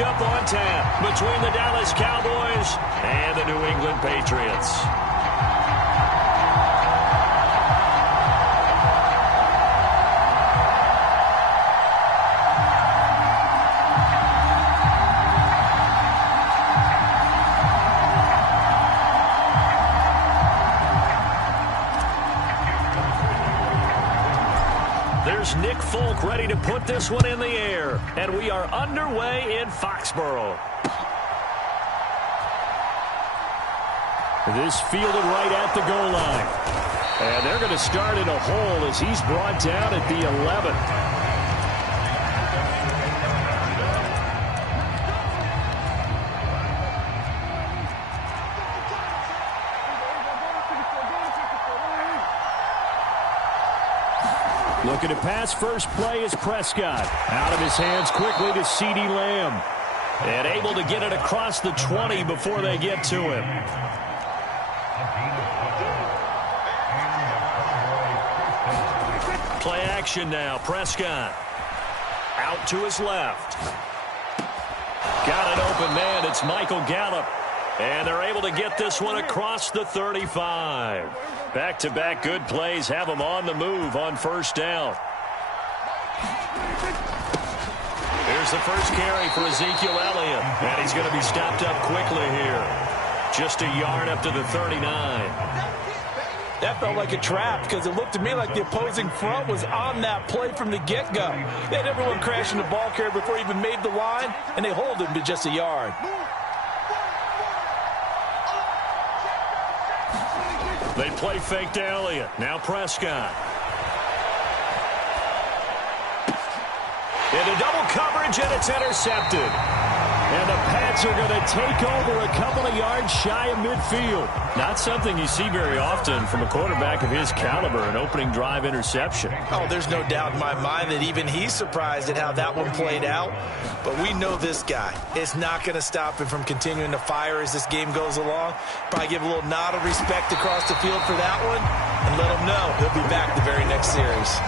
matchup on tap between the Dallas Cowboys and the New England Patriots. There's Nick Folk ready to put this one in the air. And we are underway in Foxborough. This fielded right at the goal line. And they're going to start in a hole as he's brought down at the 11. Looking to pass, first play is Prescott. Out of his hands quickly to CeeDee Lamb. And able to get it across the 20 before they get to him. Play action now. Prescott. Out to his left. Got an open man. It's Michael Gallup. And they're able to get this one across the 35. Back-to-back good plays have them on the move on first down. Here's the first carry for Ezekiel Elliott. And he's going to be stopped up quickly here. Just a yard up to the 39. That felt like a trap because it looked to me like the opposing front was on that play from the get-go. They had everyone crashing the ball carrier before he even made the line, and they hold him to just a yard. They play fake to Elliott. Now Prescott. Into double coverage, and it's intercepted. And the Pats are going to take over a couple of yards shy of midfield. Not something you see very often from a quarterback of his caliber, an opening drive interception. Oh, there's no doubt in my mind that even he's surprised at how that one played out. But we know this guy is not going to stop him from continuing to fire as this game goes along. Probably give a little nod of respect across the field for that one and let him know he'll be back the very next series.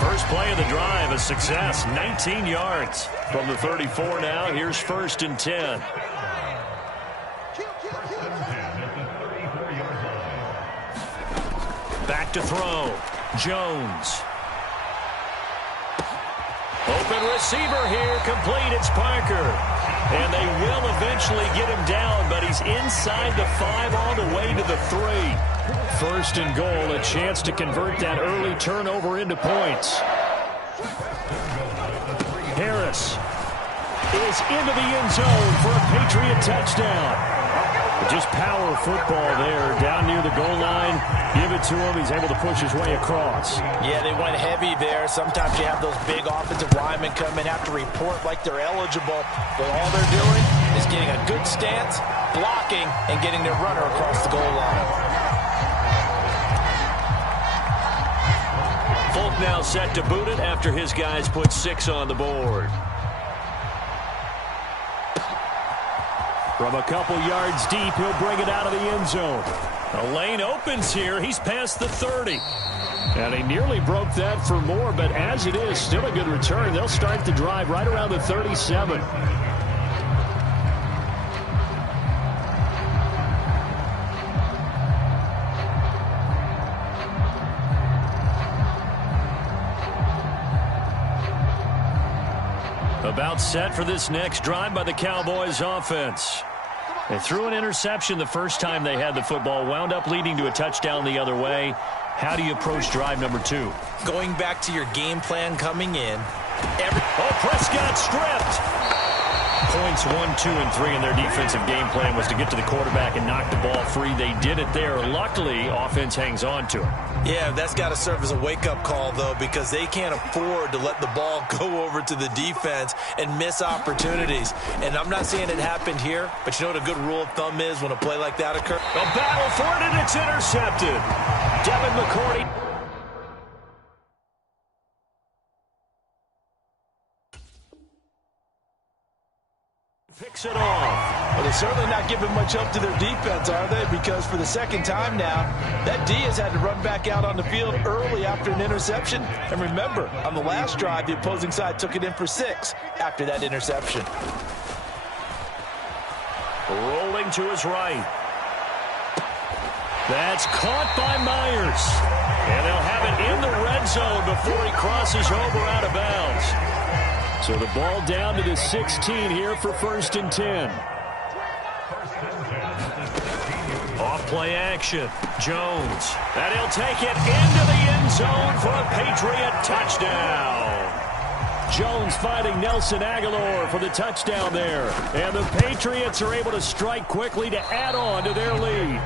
First play of the drive, a success, 19 yards from the 34 now. Here's first and 10. Back to throw. Jones. Open receiver here, complete. It's Parker. And they will eventually get him down, but he's inside the 5 all the way to the 3. First and goal, a chance to convert that early turnover into points. Harris is into the end zone for a Patriot touchdown. Just power football there down near the goal line. Give it to him. He's able to push his way across. Yeah, they went heavy there. Sometimes you have those big offensive linemen come in, have to report like they're eligible. But all they're doing is getting a good stance, blocking, and getting their runner across the goal line. Folk now set to boot it after his guys put 6 on the board. From a couple yards deep, he'll bring it out of the end zone. A lane opens here. He's past the 30. And he nearly broke that for more, but as it is, still a good return. They'll start the drive right around the 37. About set for this next drive by the Cowboys offense. They threw an interception the first time they had the football, wound up leading to a touchdown the other way. How do you approach drive number 2? Going back to your game plan coming in. Prescott stripped. Points 1, 2, and 3 in their defensive game plan was to get to the quarterback and knock the ball free. They did it there. Luckily, offense hangs on to it. Yeah, that's got to serve as a wake-up call, though, because they can't afford to let the ball go over to the defense and miss opportunities. And I'm not saying it happened here, but you know what a good rule of thumb is when a play like that occurs? A battle for it, and it's intercepted. Devin McCourty. Picks it off. Well, they're certainly not giving much help to their defense, are they? Because for the second time now, that D has had to run back out on the field early after an interception. And remember, on the last drive, the opposing side took it in for 6 after that interception. rolling to his right. That's caught by Myers. And they'll have it in the red zone before he crosses over out of bounds. So the ball down to the 16 here for 1st and 10. Off play action. Jones. And he'll take it into the end zone for a Patriot touchdown. Jones finding Nelson Aguilar for the touchdown there. And the Patriots are able to strike quickly to add on to their lead.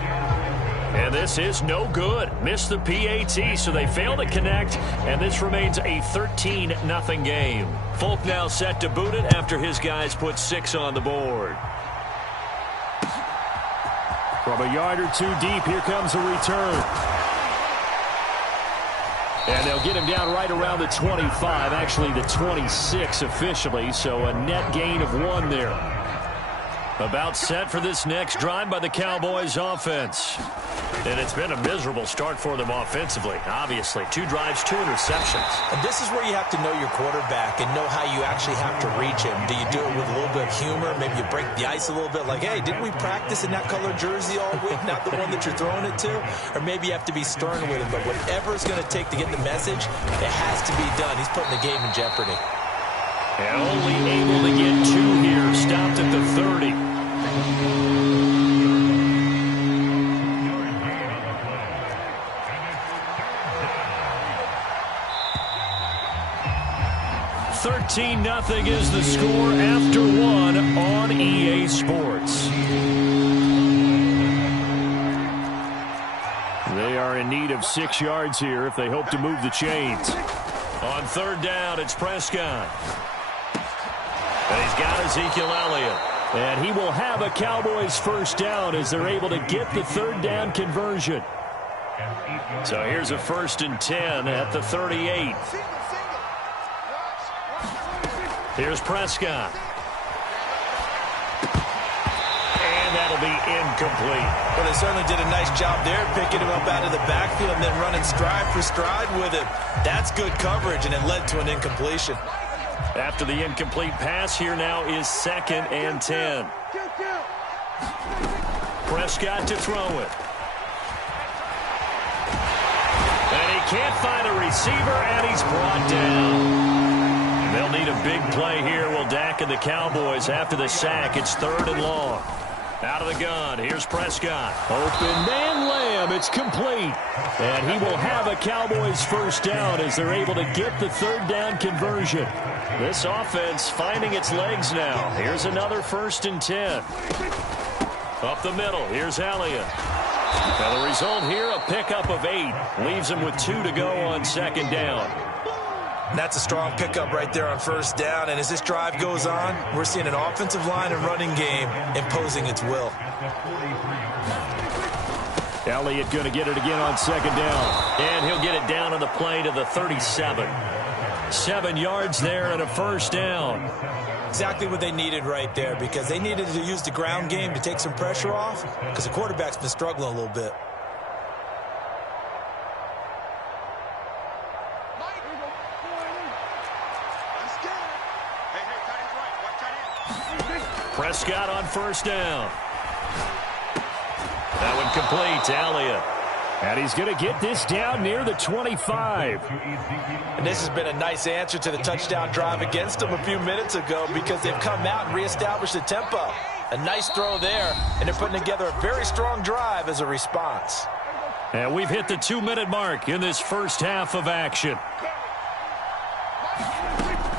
And this is no good. Missed the PAT, so they fail to connect, and this remains a 13-0 game. Folk now set to boot it after his guys put 6 on the board. From a yard or two deep, here comes a return. And they'll get him down right around the 25, actually the 26 officially, so a net gain of 1 there. About set for this next drive by the Cowboys offense. And it's been a miserable start for them offensively, obviously. 2 drives, 2 interceptions. And this is where you have to know your quarterback and know how you actually have to reach him. Do you do it with a little bit of humor? Maybe you break the ice a little bit like, hey, didn't we practice in that color jersey all week, not the one that you're throwing it to? Or maybe you have to be stern with him. But whatever it's going to take to get the message, it has to be done. He's putting the game in jeopardy. And only able to get 2 here, stopped at the 30. Nothing is the score after 1 on EA Sports. They are in need of 6 yards here if they hope to move the chains. On 3rd down, it's Prescott. And he's got Ezekiel Elliott. And he will have a Cowboys 1st down as they're able to get the 3rd down conversion. So here's a 1st and 10 at the 38. Here's Prescott. And that'll be incomplete. Well, they certainly did a nice job there, picking him up out of the backfield and then running stride for stride with him. That's good coverage, and it led to an incompletion. After the incomplete pass, here now is 2nd and 10. Prescott to throw it. And he can't find a receiver, and he's brought down. They'll need a big play here. Will Dak and the Cowboys after the sack. It's 3rd and long. Out of the gun. Here's Prescott. Open man Lamb. It's complete. And he will have a Cowboys 1st down as they're able to get the 3rd down conversion. This offense finding its legs now. Here's another 1st and 10. Up the middle. Here's Elliott. Now the result here, a pickup of 8. Leaves him with 2 to go on 2nd down. And that's a strong pickup right there on 1st down. And as this drive goes on, we're seeing an offensive line and running game imposing its will. Elliott going to get it again on 2nd down. And he'll get it down on the play to the 37. 7 yards there and a 1st down. Exactly what they needed right there, because they needed to use the ground game to take some pressure off, because the quarterback's been struggling a little bit. Prescott on 1st down. That one complete to Elliott. And he's going to get this down near the 25. And this has been a nice answer to the touchdown drive against them a few minutes ago, because they've come out and reestablished the tempo. A nice throw there, and they're putting together a very strong drive as a response. And we've hit the 2-minute mark in this 1st half of action.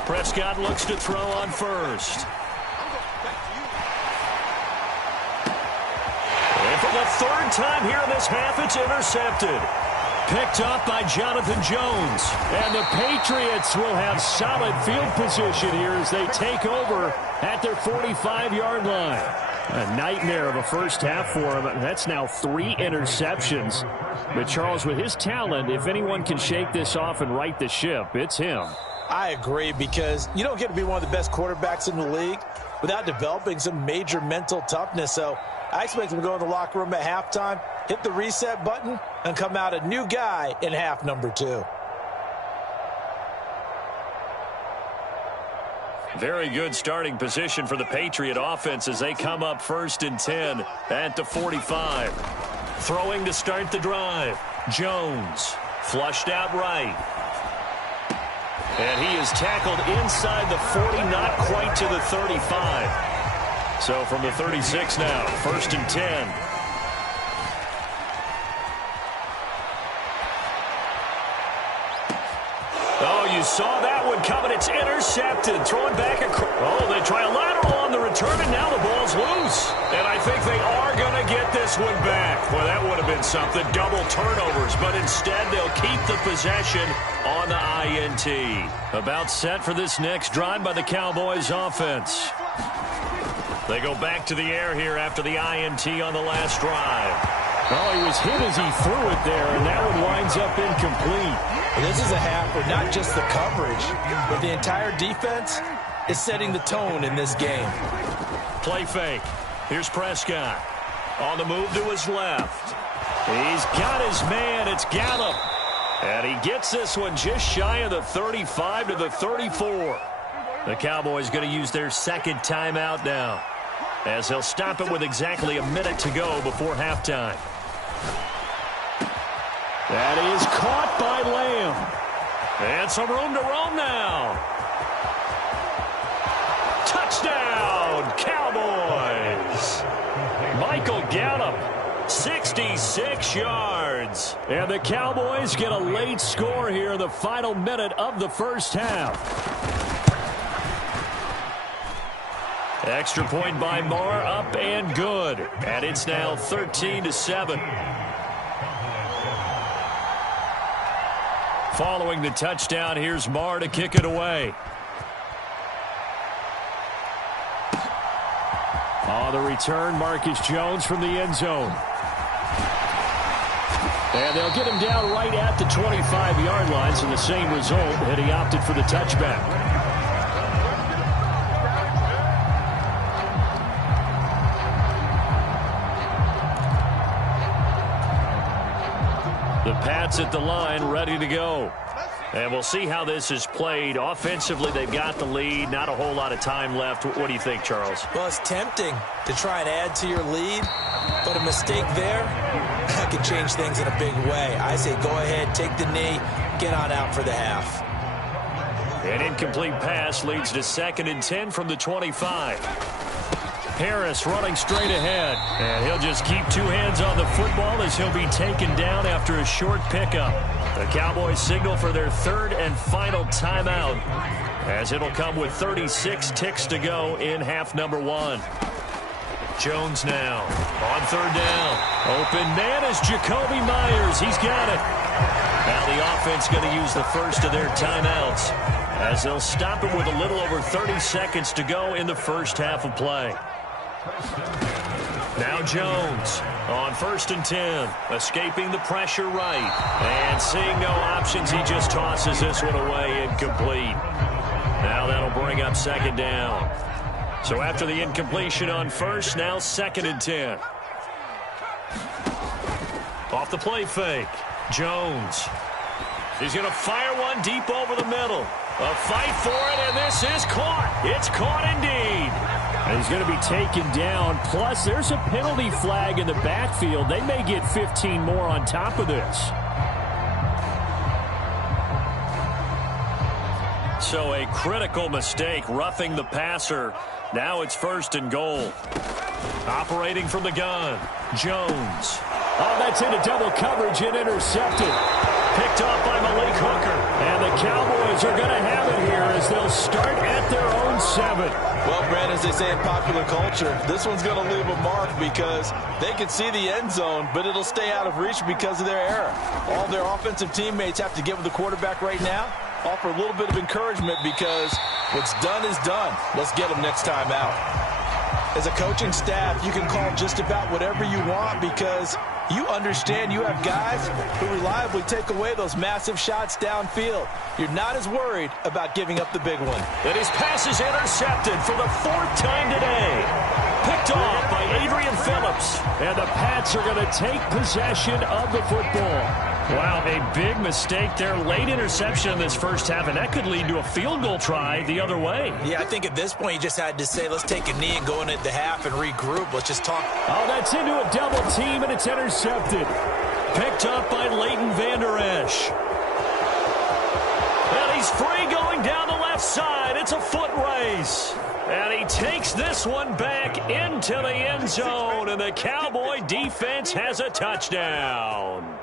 Prescott looks to throw on 1st. And for the 3rd time here in this half, it's intercepted. Picked up by Jonathan Jones. And the Patriots will have solid field position here as they take over at their 45-yard line. A nightmare of a 1st half for him. That's now 3 interceptions. But Charles, with his talent, if anyone can shake this off and right the ship, it's him. I agree, because you don't get to be one of the best quarterbacks in the league without developing some major mental toughness. So I expect him to go in the locker room at halftime, hit the reset button, and come out a new guy in half number 2. Very good starting position for the Patriot offense as they come up 1st and 10 at the 45. Throwing to start the drive. Jones flushed out right. And he is tackled inside the 40, not quite to the 35. So from the 36 now, 1st and 10. Oh, you saw that one coming. It's intercepted. Throwing back across. Oh, they try a lateral on the return, and now the ball's loose. And I think they are going to get this one back. Well, that would have been something. Double turnovers, but instead they'll keep the possession on the INT. About set for this next drive by the Cowboys offense. They go back to the air here after the INT on the last drive. Oh, he was hit as he threw it there, and that one winds up incomplete. This is a half where not just the coverage, but the entire defense is setting the tone in this game. Play fake. Here's Prescott. On the move to his left. He's got his man. It's Gallup. And he gets this one just shy of the 35 to the 34. The Cowboys going to use their second timeout now, as they'll stop it with exactly a minute to go before halftime. That is caught by Lamb. And some room to roam now. Touchdown, Cowboys. Michael Gallup, 66 yards. And the Cowboys get a late score here in the final minute of the first half. Extra point by Marr, up and good. And it's now 13-7. Following the touchdown, here's Marr to kick it away. On the return, Marcus Jones from the end zone. And they'll get him down right at the 25-yard line, so the same result, and he opted for the touchback. The Pats at the line, ready to go. And we'll see how this is played. Offensively, they've got the lead. Not a whole lot of time left. What do you think, Charles? Well, it's tempting to try and add to your lead, but a mistake there, that could change things in a big way. I say go ahead, take the knee, get on out for the half. An incomplete pass leads to 2nd and 10 from the 25. Harris running straight ahead. And he'll just keep two hands on the football as he'll be taken down after a short pickup. The Cowboys signal for their 3rd and final timeout, as it'll come with 36 ticks to go in half number 1. Jones now on 3rd down. Open man is Jacoby Myers. He's got it. Now the offense going to use the first of their timeouts, as they'll stop it with a little over 30 seconds to go in the first half of play. Now Jones on 1st and 10, escaping the pressure right. And seeing no options, he just tosses this one away, incomplete. Now that'll bring up 2nd down. So after the incompletion on 1st, now 2nd and 10. Off the play fake, Jones. He's going to fire one deep over the middle. A fight for it, and this is caught. It's caught indeed. And he's going to be taken down. Plus, there's a penalty flag in the backfield. They may get 15 more on top of this. So a critical mistake, roughing the passer. Now it's 1st and goal. Operating from the gun, Jones. Oh, that's into double coverage and intercepted. Picked off by Malik Hooker. And the Cowboys are going to have it here as they'll start at their own 7. Well, Brand, as they say in popular culture, this one's going to leave a mark because they can see the end zone, but it'll stay out of reach because of their error. All their offensive teammates have to get with the quarterback right now, offer a little bit of encouragement because what's done is done. Let's get them next time out. As a coaching staff, you can call just about whatever you want because you understand you have guys who reliably take away those massive shots downfield. You're not as worried about giving up the big one. And his pass is intercepted for the 4th time today. Picked off by Adrian Phillips. And the Pats are going to take possession of the football. Wow, a big mistake there. Late interception in this first half, and that could lead to a field goal try the other way. Yeah, I think at this point you just had to say, let's take a knee and go into the half and regroup. Let's just talk. Oh, that's into a double team, and it's intercepted. Picked up by Leighton Vander Esch. And he's free going down the left side. It's a foot race. And he takes this one back into the end zone, and the Cowboy defense has a touchdown.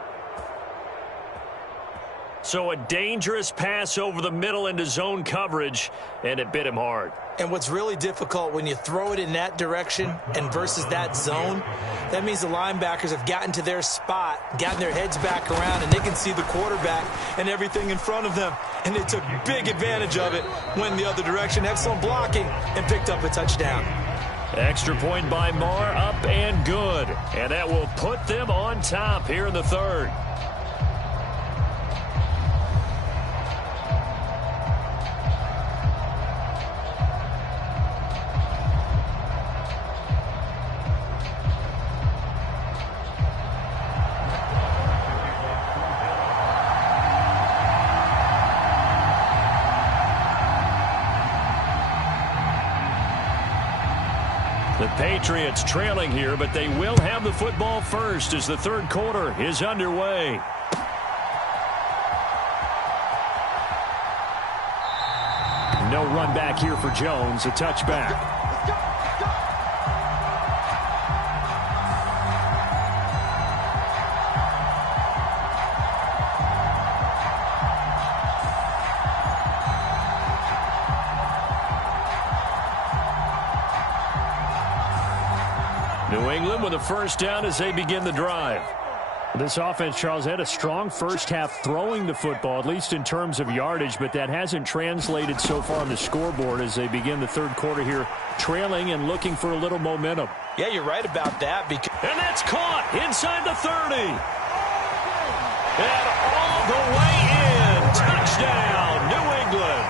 So a dangerous pass over the middle into zone coverage, and it bit him hard. And what's really difficult when you throw it in that direction and versus that zone, that means the linebackers have gotten to their spot, gotten their heads back around, and they can see the quarterback and everything in front of them. And they took big advantage of it, went the other direction, excellent blocking, and picked up a touchdown. Extra point by Marr, up and good. And that will put them on top here in the third. The Patriots trailing here, but they will have the football first as the third quarter is underway. No run back here for Jones, a touchback. New England with a first down as they begin the drive. This offense, Charles, had a strong first half throwing the football, at least in terms of yardage, but that hasn't translated so far on the scoreboard as they begin the third quarter here, trailing and looking for a little momentum. Yeah, you're right about that. And that's caught inside the 30. And all the way in. Touchdown, New England.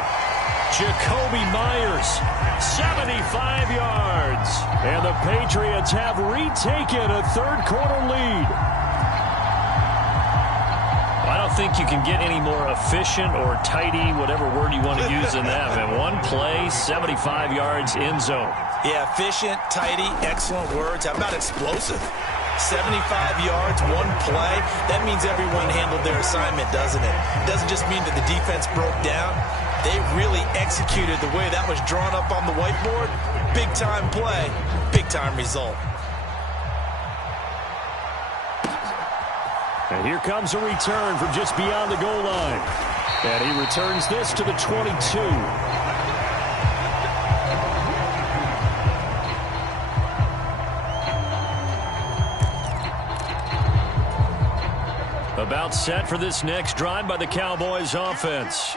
Jacoby Myers, 75 yards. And the Patriots have retaken a third quarter lead. I don't think you can get any more efficient or tidy, whatever word you want to use in that. And one play, 75 yards in zone. Yeah, efficient, tidy, excellent words. How about explosive? 75 yards, one play. That means everyone handled their assignment, doesn't it? It doesn't just mean that the defense broke down. They really executed the way that was drawn up on the whiteboard. Big-time play, big-time result. And here comes a return from just beyond the goal line. And he returns this to the 22. About set for this next drive by the Cowboys offense.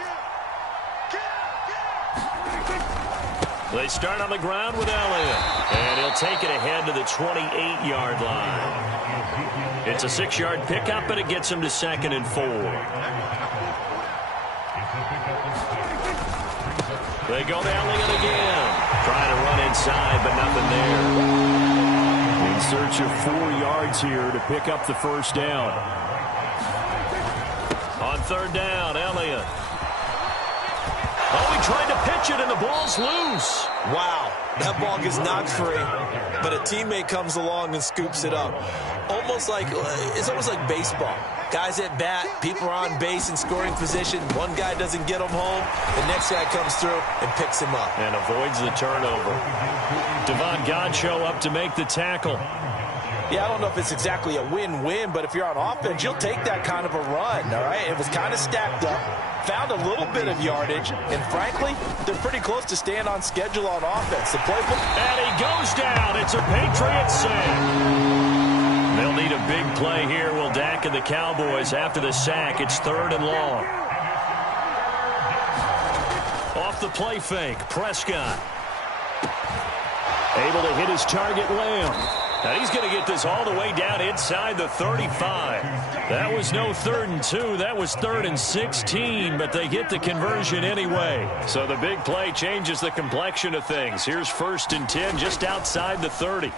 They start on the ground with Elliott. And he'll take it ahead to the 28-yard line. It's a 6-yard pickup, but it gets him to 2nd and 4. They go to Elliott again. Trying to run inside, but nothing there. In search of 4 yards here to pick up the first down. On third down, Elliott. Oh, he tried to pitch it, and the ball's loose. Wow, that ball gets knocked free, but a teammate comes along and scoops it up. It's almost like baseball. Guys at bat, people are on base in scoring position. One guy doesn't get him home. The next guy comes through and picks him up. And avoids the turnover. Devon Godchaux up to make the tackle. Yeah, I don't know if it's exactly a win-win, but if you're on offense, you'll take that kind of a run, all right? It was kind of stacked up, found a little bit of yardage, and frankly, they're pretty close to staying on schedule on offense. The playbook. And he goes down. It's a Patriot sack. They'll need a big play here, will Dak and the Cowboys after the sack. It's 3rd and long. Off the play fake, Prescott. Able to hit his target, Lamb. And he's going to get this all the way down inside the 35. That was no 3rd and 2. That was 3rd and 16, but they get the conversion anyway. So the big play changes the complexion of things. Here's 1st and 10 just outside the 30.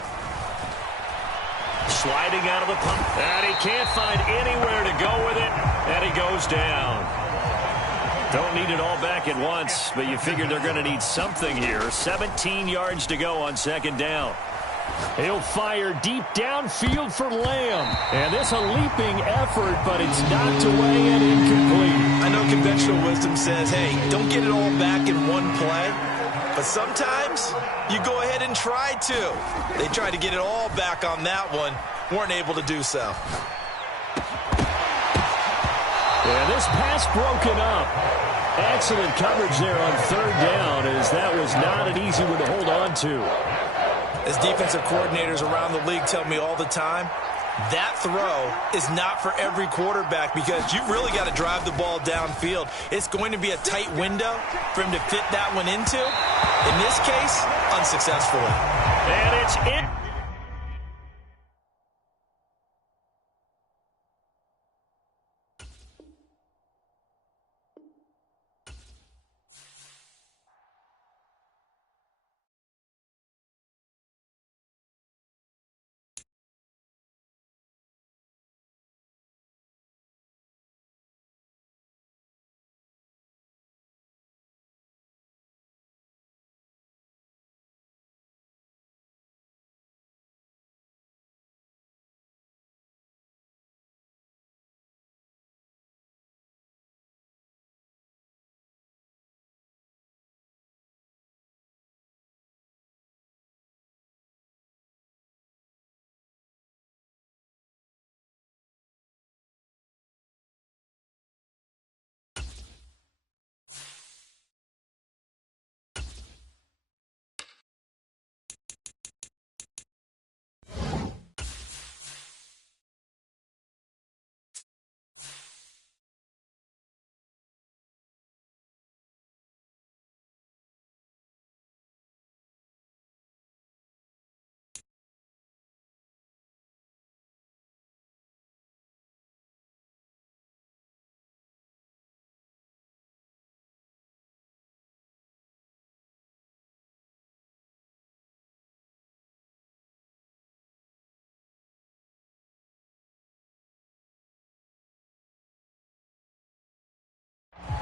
Sliding out of the pump. And he can't find anywhere to go with it. And he goes down. Don't need it all back at once, but you figured they're going to need something here. 17 yards to go on second down. He'll fire deep downfield for Lamb. And this a leaping effort, but it's knocked away and incomplete. I know conventional wisdom says, hey, don't get it all back in one play. But sometimes you go ahead and try to. They tried to get it all back on that one. Weren't able to do so. And this pass broken up. Excellent coverage there on third down, as that was not an easy one to hold on to. As defensive coordinators around the league tell me all the time, that throw is not for every quarterback because you've really got to drive the ball downfield. It's going to be a tight window for him to fit that one into. In this case, unsuccessfully. And it's in.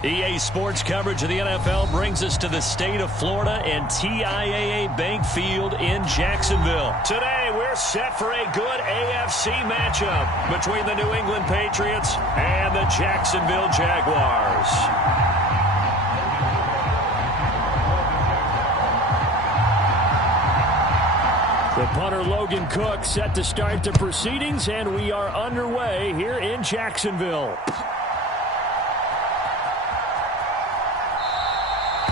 EA Sports coverage of the NFL brings us to the state of Florida and TIAA Bank Field in Jacksonville. Today, we're set for a good AFC matchup between the New England Patriots and the Jacksonville Jaguars. The punter Logan Cook set to start the proceedings, and we are underway here in Jacksonville.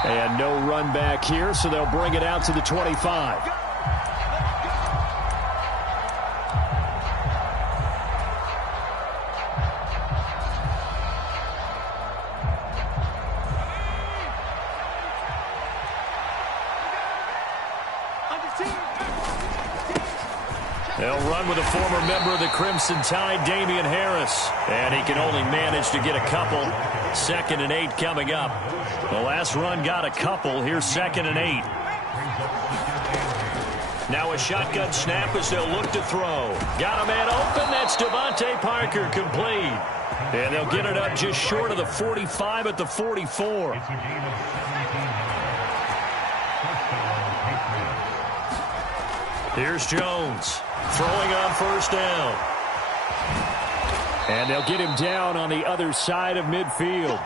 And no run back here, so they'll bring it out to the 25. They'll run with a former member of the Crimson Tide, Damian Harris. And he can only manage to get a couple. 2nd and 8 coming up. The last run got a couple. Here's 2nd and 8. Now a shotgun snap as they'll look to throw. Got a man open. That's Devontae Parker, complete. And they'll get it up just short of the 45 at the 44. Here's Jones throwing on first down. And they'll get him down on the other side of midfield.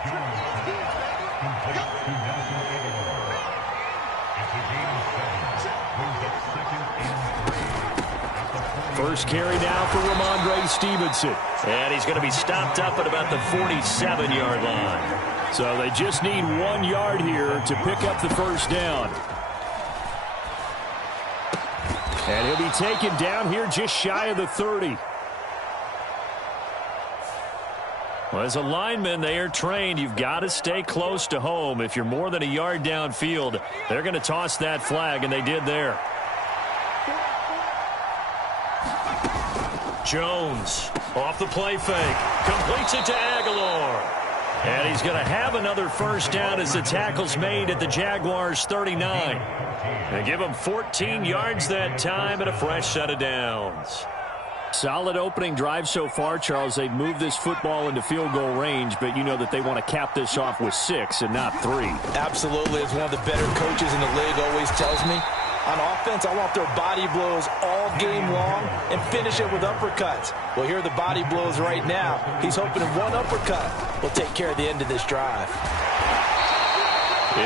First carry now for Ramondre Stevenson. And he's going to be stopped up at about the 47-yard line. So they just need 1 yard here to pick up the first down. And he'll be taken down here just shy of the 30. Well, as a lineman, they are trained. You've got to stay close to home. If you're more than a yard downfield, they're going to toss that flag, and they did there. Jones off the play fake. Completes it to Aguilar. And he's going to have another first down as the tackle's made at the Jaguars' 39. They give him 14 yards that time and a fresh set of downs. Solid opening drive so far, Charles. They've moved this football into field goal range, but you know that they want to cap this off with 6 and not 3. Absolutely. As one of the better coaches in the league always tells me, on offense, I want their body blows all game long and finish it with uppercuts. Well, here are the body blows right now. He's hoping in one uppercut will take care of the end of this drive.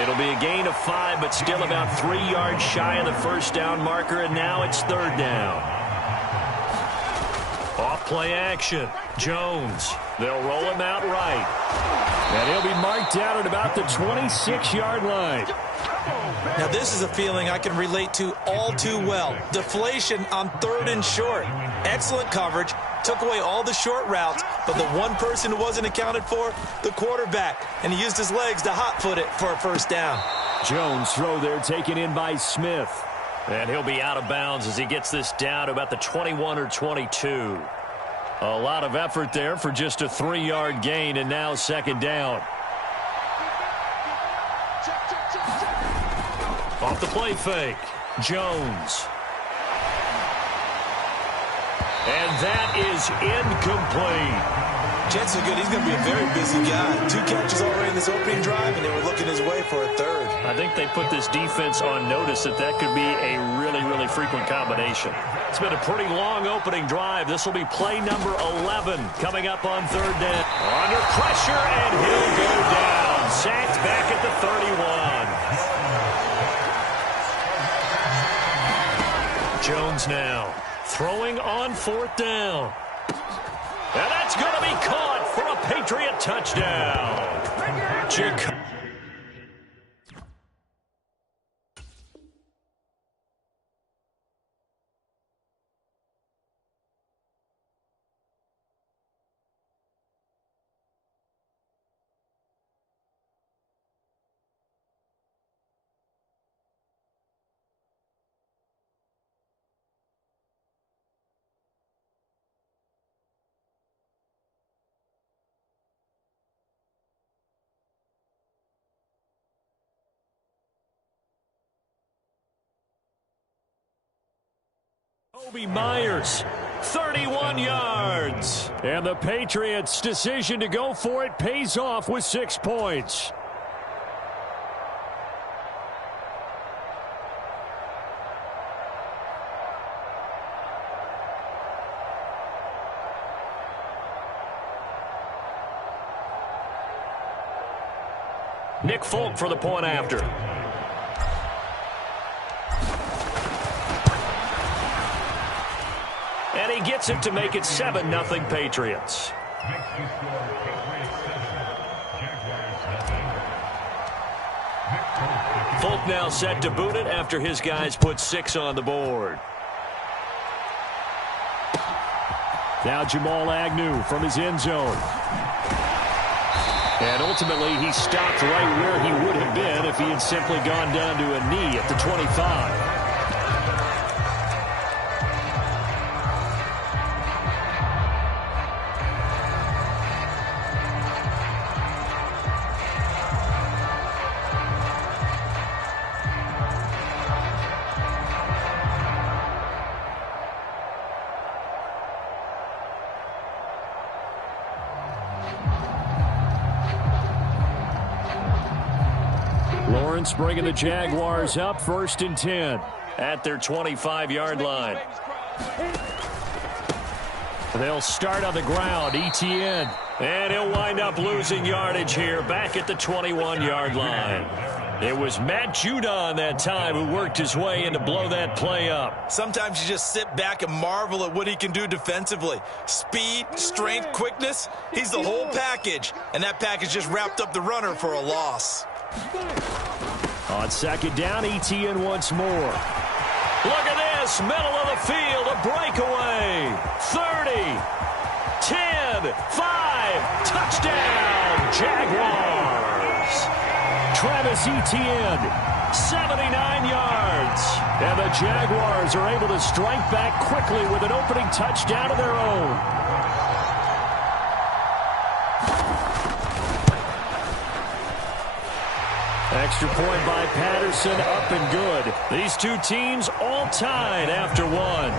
It'll be a gain of 5, but still about 3 yards shy of the first down marker, and now it's 3rd down. Off play action. Jones. They'll roll him out right. And he'll be marked down at about the 26-yard line. Now, this is a feeling I can relate to all too well. Deflation on 3rd and short. Excellent coverage. Took away all the short routes, but the one person who wasn't accounted for, the quarterback. And he used his legs to hot-foot it for a first down. Jones throw there taken in by Smith. And he'll be out of bounds as he gets this down to about the 21 or 22. A lot of effort there for just a 3-yard gain, and now 2nd down. Off the play fake. Jones. And that is incomplete. Jets are good. He's going to be a very busy guy. 2 catches already in this opening drive, and they were looking his way for a 3rd. I think they put this defense on notice that that could be a really, really frequent combination. It's been a pretty long opening drive. This will be play number 11 coming up on 3rd down. Under pressure, and he'll go down. Sacked back at the 31. Jones now throwing on 4th down. And that's going to be caught for a Patriot touchdown. Myers, 31 yards. And the Patriots' decision to go for it pays off with 6 points. Nick Folk for the point after. And he gets it to make it 7-0 Patriots. Folk now set to boot it after his guys put 6 on the board. Now Jamal Agnew from his end zone. And ultimately he stopped right where he would have been if he had simply gone down to a knee at the 25. Lawrence bringing the Jaguars up 1st and 10 at their 25-yard line. They'll start on the ground. Etienne. And he'll wind up losing yardage here back at the 21-yard line. It was Matt Judon that time who worked his way in to blow that play up. Sometimes you just sit back and marvel at what he can do defensively. Speed, strength, quickness, he's the whole package. And that package just wrapped up the runner for a loss. On 2nd down, Etienne once more. Look at this, middle of the field, a breakaway. 30, 10, 5, touchdown, Jaguars. Travis Etienne, 79 yards. And the Jaguars are able to strike back quickly with an opening touchdown of their own. Extra point by Patterson, up and good. These two teams all tied after one.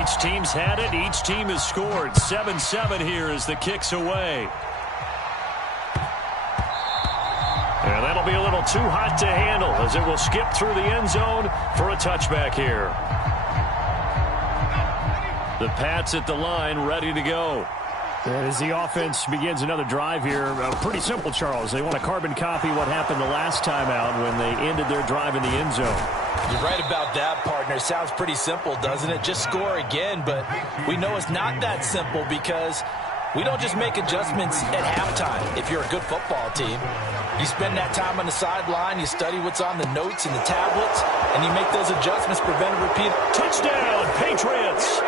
Each team's had it. Each team has scored. 7-7 here as the kick's away. And that'll be a little too hot to handle as it will skip through the end zone for a touchback here. The Pats at the line, ready to go. And as the offense begins another drive here, pretty simple, Charles. They want to carbon copy what happened the last time out when they ended their drive in the end zone. You're right about that, partner. Sounds pretty simple, doesn't it? Just score again, but we know it's not that simple because we don't just make adjustments at halftime if you're a good football team. You spend that time on the sideline, you study what's on the notes and the tablets, and you make those adjustments, prevent a repeat. Touchdown, Patriots!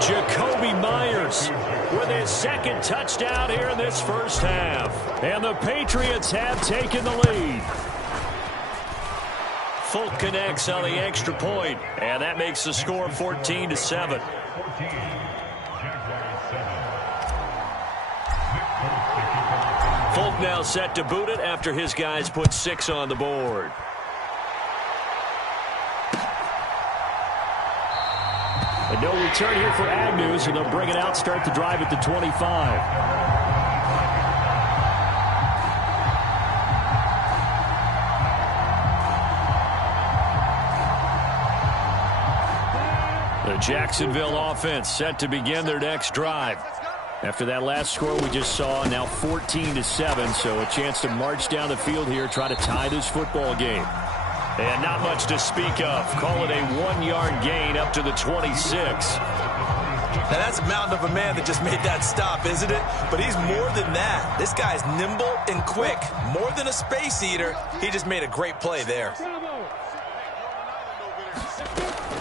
Jacoby Myers with his second touchdown here in this first half. And the Patriots have taken the lead. Folk connects on the extra point, and that makes the score 14-7. Folk now set to boot it after his guys put 6 on the board. And no return here for Agnew, so they'll bring it out, start the drive at the 25. The Jacksonville offense set to begin their next drive. After that last score we just saw, now 14-7, so a chance to march down the field here, try to tie this football game. And not much to speak of. Call it a 1-yard gain up to the 26. Now that's a mountain of a man that just made that stop, isn't it? But he's more than that. This guy's nimble and quick. More than a space eater. He just made a great play there.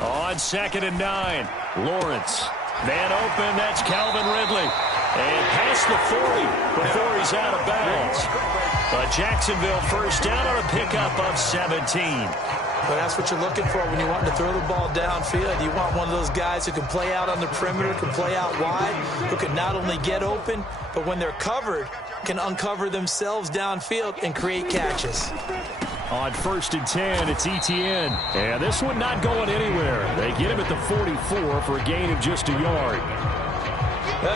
On 2nd and 9, Lawrence. Man open, that's Calvin Ridley. And past the 40 before he's out of bounds. But Jacksonville first down on a pickup of 17. But that's what you're looking for when you want to throw the ball downfield. You want one of those guys who can play out on the perimeter, can play out wide, who can not only get open, but when they're covered, can uncover themselves downfield and create catches. On 1st and 10, it's Etienne. And this one not going anywhere. They get him at the 44 for a gain of just a yard.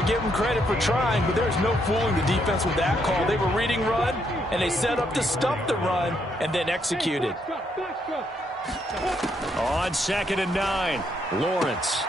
Give them credit for trying, but there's no fooling the defense with that call. They were reading run, and they set up to stop the run, and then executed. On 2nd and 9, Lawrence.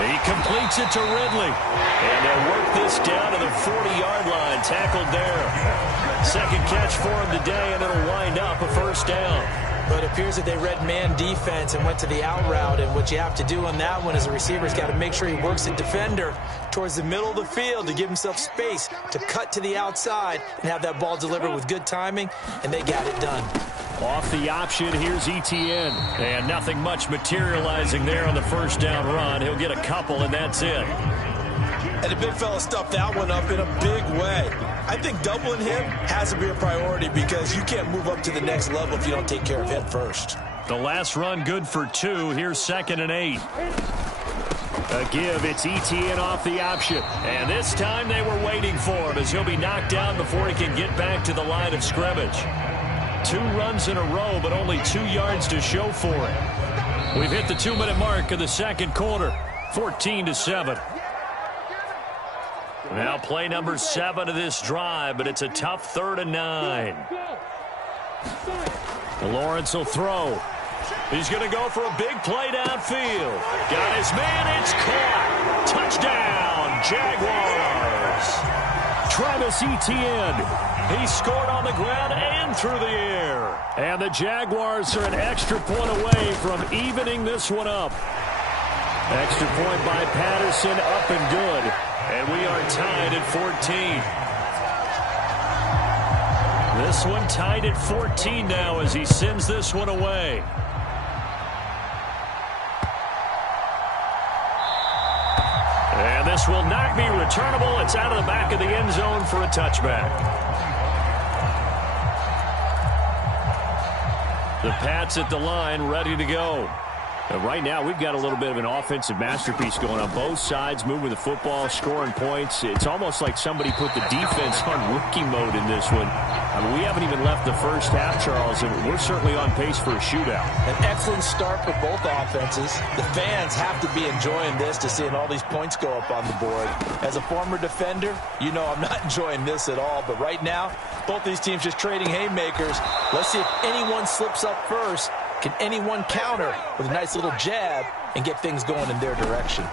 He completes it to Ridley. And they'll work this down to the 40-yard line, tackled there. Second catch for him today, and it'll wind up a first down. But it appears that they read man defense and went to the out route. And what you have to do on that one is the receiver's got to make sure he works the defender towards the middle of the field to give himself space to cut to the outside and have that ball delivered with good timing, and they got it done. Off the option, here's Etienne. And nothing much materializing there on the first down run. He'll get a couple, and that's it. And the big fella stuffed that one up in a big way. I think doubling him has to be a priority because you can't move up to the next level if you don't take care of him first. The last run good for 2. Here's 2nd and 8. A give, it's Etienne off the option. And this time they were waiting for him as he'll be knocked down before he can get back to the line of scrimmage. 2 runs in a row, but only 2 yards to show for it. We've hit the 2-minute mark of the second quarter. 14-7. Now play number 7 of this drive, but it's a tough 3rd and 9. Lawrence will throw. He's going to go for a big play downfield. Got his man, it's caught. Touchdown, Jaguars. Travis Etienne. He scored on the ground and through the air. And the Jaguars are an extra point away from evening this one up. Extra point by Patterson, up and good. And we are tied at 14. This one tied at 14 now as he sends this one away. And this will not be returnable. It's out of the back of the end zone for a touchback. The Pats at the line, ready to go. Right now, we've got a little bit of an offensive masterpiece going on both sides, moving the football, scoring points. It's almost like somebody put the defense on rookie mode in this one. I mean, we haven't even left the first half, Charles, and we're certainly on pace for a shootout. An excellent start for both offenses. The fans have to be enjoying this to seeing all these points go up on the board. As a former defender, you know I'm not enjoying this at all. But right now, both these teams just trading haymakers. Let's see if anyone slips up first. Can anyone counter with a nice little jab and get things going in their direction?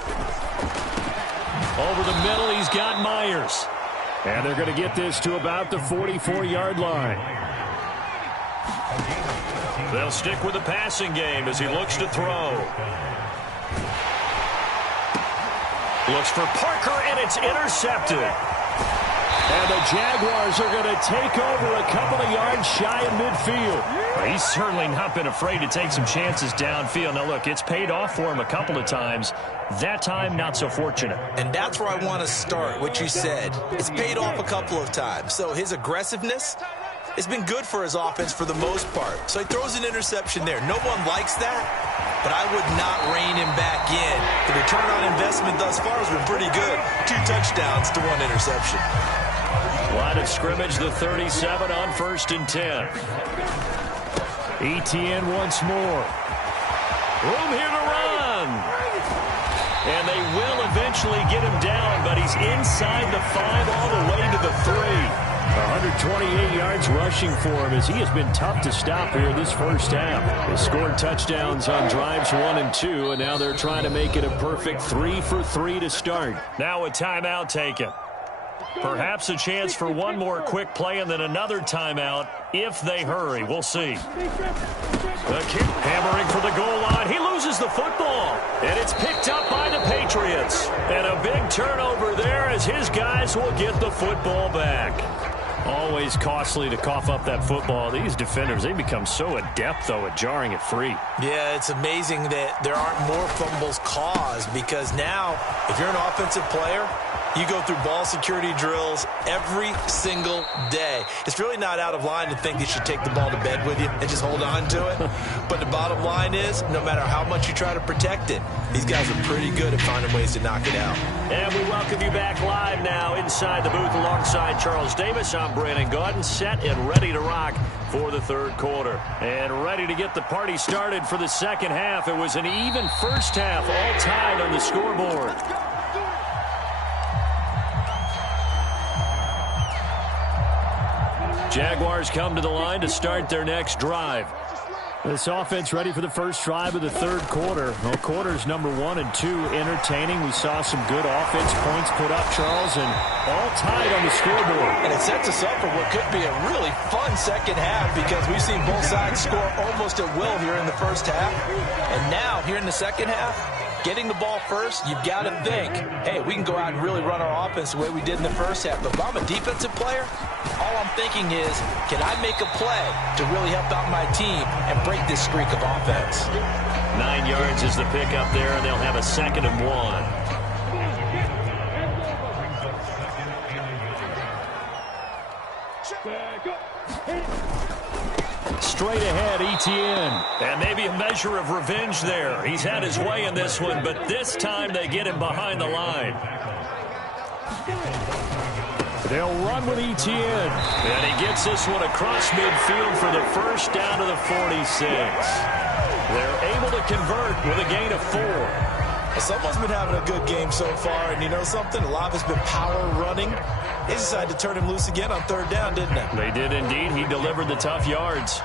Over the middle, he's got Myers. And they're going to get this to about the 44-yard line. They'll stick with the passing game as he looks to throw. Looks for Parker, and it's intercepted. And the Jaguars are going to take over a couple of yards shy of midfield. He's certainly not been afraid to take some chances downfield. Now, look, it's paid off for him a couple of times. That time, not so fortunate. And that's where I want to start, what you said. It's paid off a couple of times. So his aggressiveness has been good for his offense for the most part. So he throws an interception there. No one likes that, but I would not rein him back in. The return on investment thus far has been pretty good. 2 touchdowns to 1 interception. Line of scrimmage, the 37 on 1st and 10. ETN once more. Room here to run. And they will eventually get him down, but he's inside the 5 all the way to the 3. 128 yards rushing for him as he has been tough to stop here this first half. They scored touchdowns on drives 1 and 2, and now they're trying to make it a perfect 3 for 3 to start. Now a timeout taken. Perhaps a chance for one more quick play and then another timeout if they hurry. We'll see. The kick hammering for the goal line. He loses the football, and it's picked up by the Patriots. And a big turnover there as his guys will get the football back. Always costly to cough up that football. These defenders, they become so adept, though, at jarring it free. Yeah, it's amazing that there aren't more fumbles caused because now, if you're an offensive player, you go through ball security drills every single day. It's really not out of line to think you should take the ball to bed with you and just hold on to it. But the bottom line is, no matter how much you try to protect it, these guys are pretty good at finding ways to knock it out. And we welcome you back live now inside the booth alongside Charles Davis. I'm Brandon Gaudin, set and ready to rock for the 3rd quarter. And ready to get the party started for the 2nd half. It was an even first half, all tied on the scoreboard. Jaguars come to the line to start their next drive. This offense ready for the first drive of the 3rd quarter. Well, quarters number 1 and 2 entertaining. We saw some good offense points put up, Charles, and all tied on the scoreboard. And it sets us up for what could be a really fun 2nd half because we've seen both sides score almost at will here in the first half. And now, here in the 2nd half, getting the ball first, you've got to think, hey, we can go out and really run our offense the way we did in the first half. But if I'm a defensive player, all I'm thinking is, can I make a play to really help out my team and break this streak of offense? 9 yards is the pickup there, and they'll have a 2nd and 1. Straight ahead, ETN. And maybe a measure of revenge there. He's had his way in this one, but this time they get him behind the line. They'll run with ETN. And he gets this one across midfield for the first down to the 46. They're able to convert with a gain of 4. Well, someone's been having a good game so far, and you know something? A lot of it's been power running. They decided to turn him loose again on 3rd down, didn't they? They did indeed. He delivered the tough yards.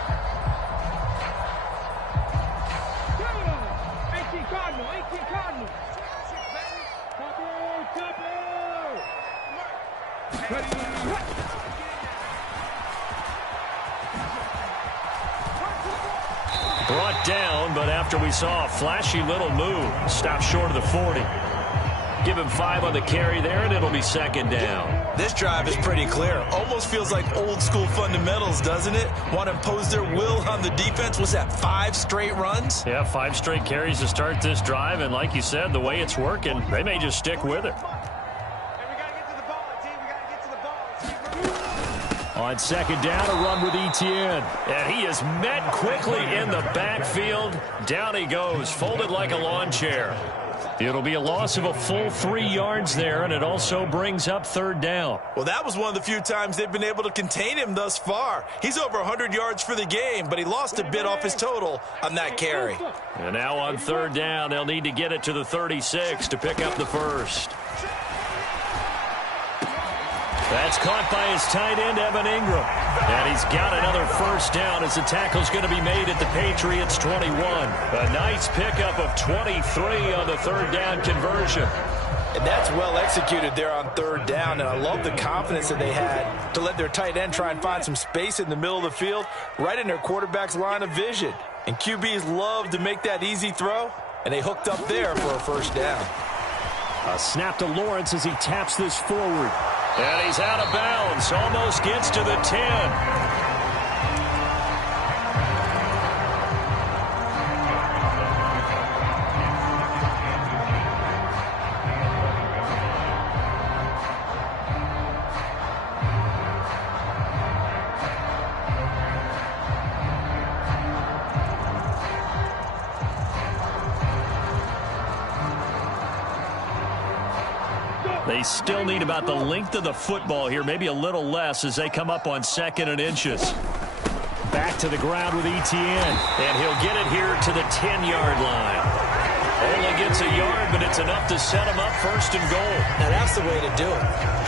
Brought down, but after we saw a flashy little move, stopped short of the 40. Give him 5 on the carry there, and it'll be 2nd down. This drive is pretty clear. Almost feels like old school fundamentals, doesn't it? Want to impose their will on the defense. What's that, 5 straight runs? Yeah, 5 straight carries to start this drive, and like you said, the way it's working, they may just stick with it. On On second down, a run with Etienne. And he is met quickly in the backfield. Down he goes, folded like a lawn chair. It'll be a loss of a full 3 yards there, and it also brings up third down. Well, that was one of the few times they've been able to contain him thus far. He's over 100 yards for the game, but he lost a bit off his total on that carry. And now on third down, they'll need to get it to the 36 to pick up the first. That's caught by his tight end, Evan Ingram. And he's got another first down as the tackle's going to be made at the Patriots' 21. A nice pickup of 23 on the third down conversion. And that's well executed there on third down. And I love the confidence that they had to let their tight end try and find some space in the middle of the field, right in their quarterback's line of vision. And QBs love to make that easy throw, and they hooked up there for a first down. A snap to Lawrence as he taps this forward. And he's out of bounds. Almost gets to the 10. They still need about the length of the football here, maybe a little less as they come up on 2nd and inches. Back to the ground with Etienne, and he'll get it here to the 10-yard line. Only gets a yard, but it's enough to set him up 1st and goal. Now that's the way to do it.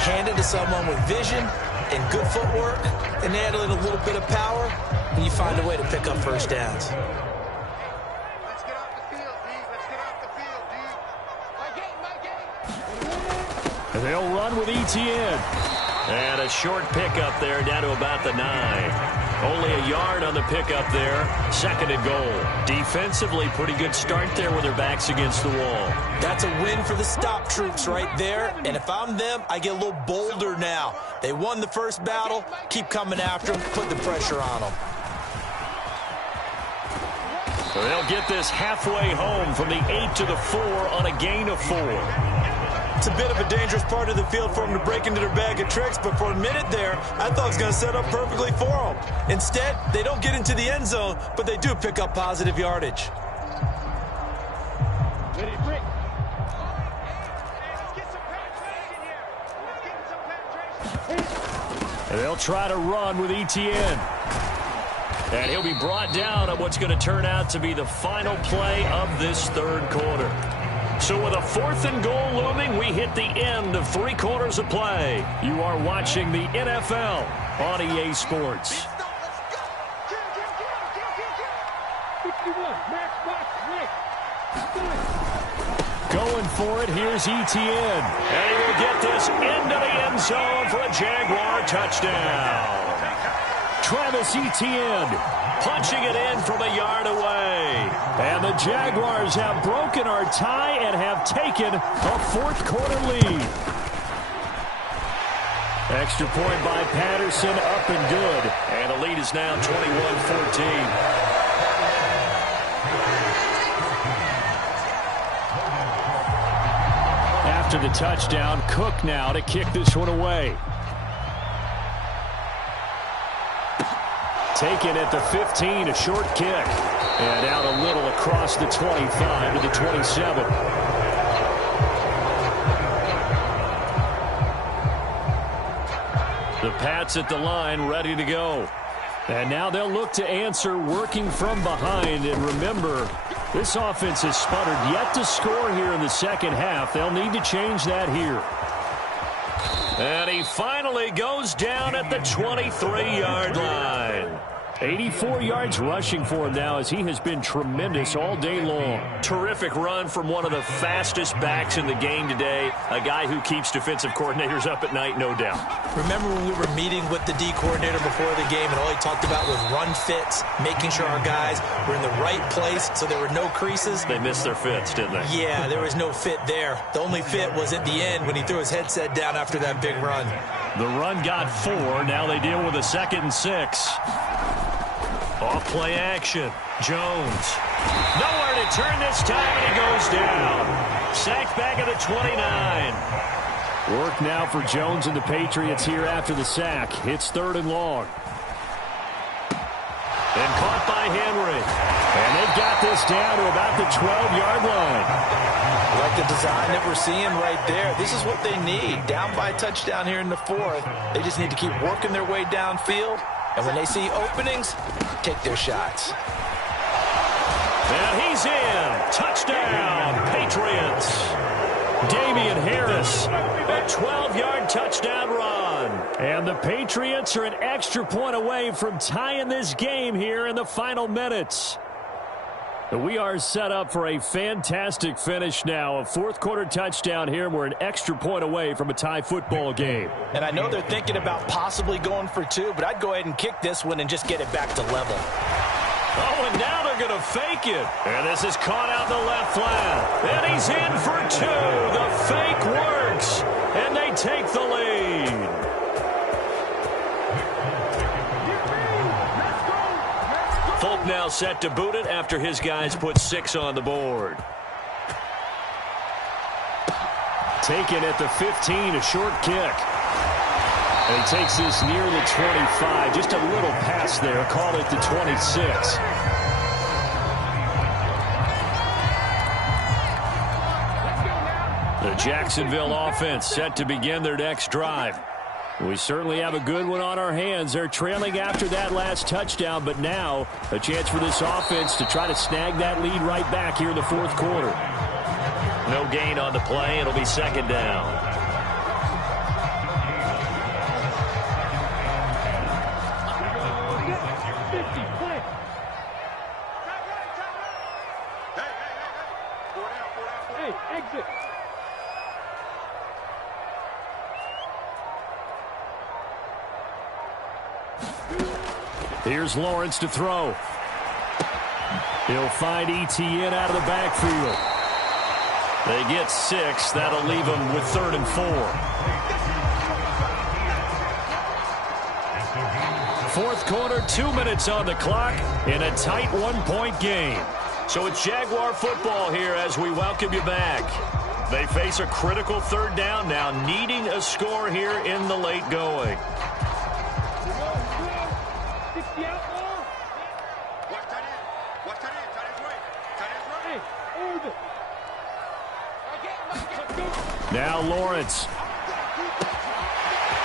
Hand it to someone with vision and good footwork, and add in a little bit of power, and you find a way to pick up first downs. They'll run with Etienne. And a short pickup there down to about the 9. Only a yard on the pickup there. 2nd and goal. Defensively, pretty good start there with their backs against the wall. That's a win for the stop troops right there. And if I'm them, I get a little bolder now. They won the first battle. Keep coming after them. Put the pressure on them. They'll get this halfway home from the 8 to the 4 on a gain of 4. It's a bit of a dangerous part of the field for them to break into their bag of tricks, but for a minute there, I thought it was going to set up perfectly for them. Instead, they don't get into the end zone, but they do pick up positive yardage. And they'll try to run with Etienne. And he'll be brought down on what's going to turn out to be the final play of this third quarter. So with a 4th and goal looming, we hit the end of 3 quarters of play. You are watching the NFL on EA Sports. Going for it, here's Etienne. And he will get this into the end zone for a Jaguar touchdown. Travis Etienne punching it in from a yard away. And the Jaguars have broken our tie and have taken a 4th quarter lead. Extra point by Patterson, up and good. And the lead is now 21-14. After the touchdown, Cook now to kick this one away. Taken at the 15, a short kick. And out a little across the 25 to the 27. The Pats at the line, ready to go. And now they'll look to answer working from behind. And remember, this offense has sputtered yet to score here in the second half. They'll need to change that here. And he finally goes down at the 23-yard line. 84 yards rushing for him now as he has been tremendous all day long. Terrific run from one of the fastest backs in the game today. A guy who keeps defensive coordinators up at night, no doubt. Remember when we were meeting with the D coordinator before the game and all he talked about was run fits, making sure our guys were in the right place so there were no creases? They missed their fits, didn't they? Yeah, there was no fit there. The only fit was at the end when he threw his headset down after that big run. The run got 4. Now they deal with a 2nd and 6. Off play action. Jones. Nowhere to turn this time, and he goes down. Sacked back at the 29. Work now for Jones and the Patriots here after the sack. It's 3rd and long. And caught by Henry. And they've got this down to about the 12-yard line. I like the design that we're seeing right there. This is what they need. Down by a touchdown here in the 4th. They just need to keep working their way downfield. And when they see openings, take their shots. And he's in. Touchdown, Patriots. Damian Harris, a 12-yard touchdown run. And the Patriots are an extra point away from tying this game here in the final minutes. We are set up for a fantastic finish now. A 4th-quarter touchdown here. We're an extra point away from a tie football game. And I know they're thinking about possibly going for 2, but I'd go ahead and kick this one and just get it back to level. Oh, and now they're going to fake it. And this is caught out in the left flat. And he's in for 2. The fake works. And they take the lead. Folk now set to boot it after his guys put 6 on the board. Taken at the 15, a short kick. And he takes this near the 25. Just a little pass there. Call it the 26. The Jacksonville offense set to begin their next drive. We certainly have a good one on our hands. They're trailing after that last touchdown, but now a chance for this offense to try to snag that lead right back here in the 4th quarter. No gain on the play. It'll be 2nd down. Here's Lawrence to throw. He'll find Etienne out of the backfield. They get 6. That'll leave them with 3rd and 4. 4th quarter, 2 minutes on the clock in a tight 1-point game. So it's Jaguar football here as we welcome you back. They face a critical 3rd down now, needing a score here in the late going. Now Lawrence.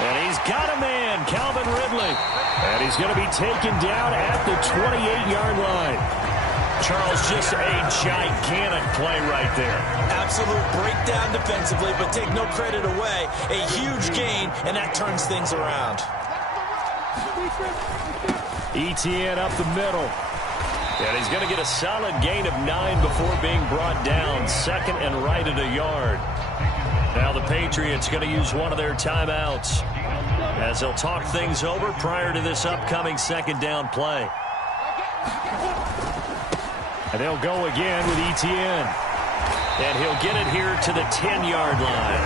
And he's got a man, Calvin Ridley. And he's going to be taken down at the 28-yard line. Charles, just a gigantic play right there. Absolute breakdown defensively, but take no credit away. A huge gain, and that turns things around. Etienne up the middle. And he's going to get a solid gain of 9 before being brought down. 2nd and right at a yard. Now the Patriots going to use one of their timeouts as they'll talk things over prior to this upcoming 2nd down play. And they'll go again with Etienne. And he'll get it here to the 10-yard line.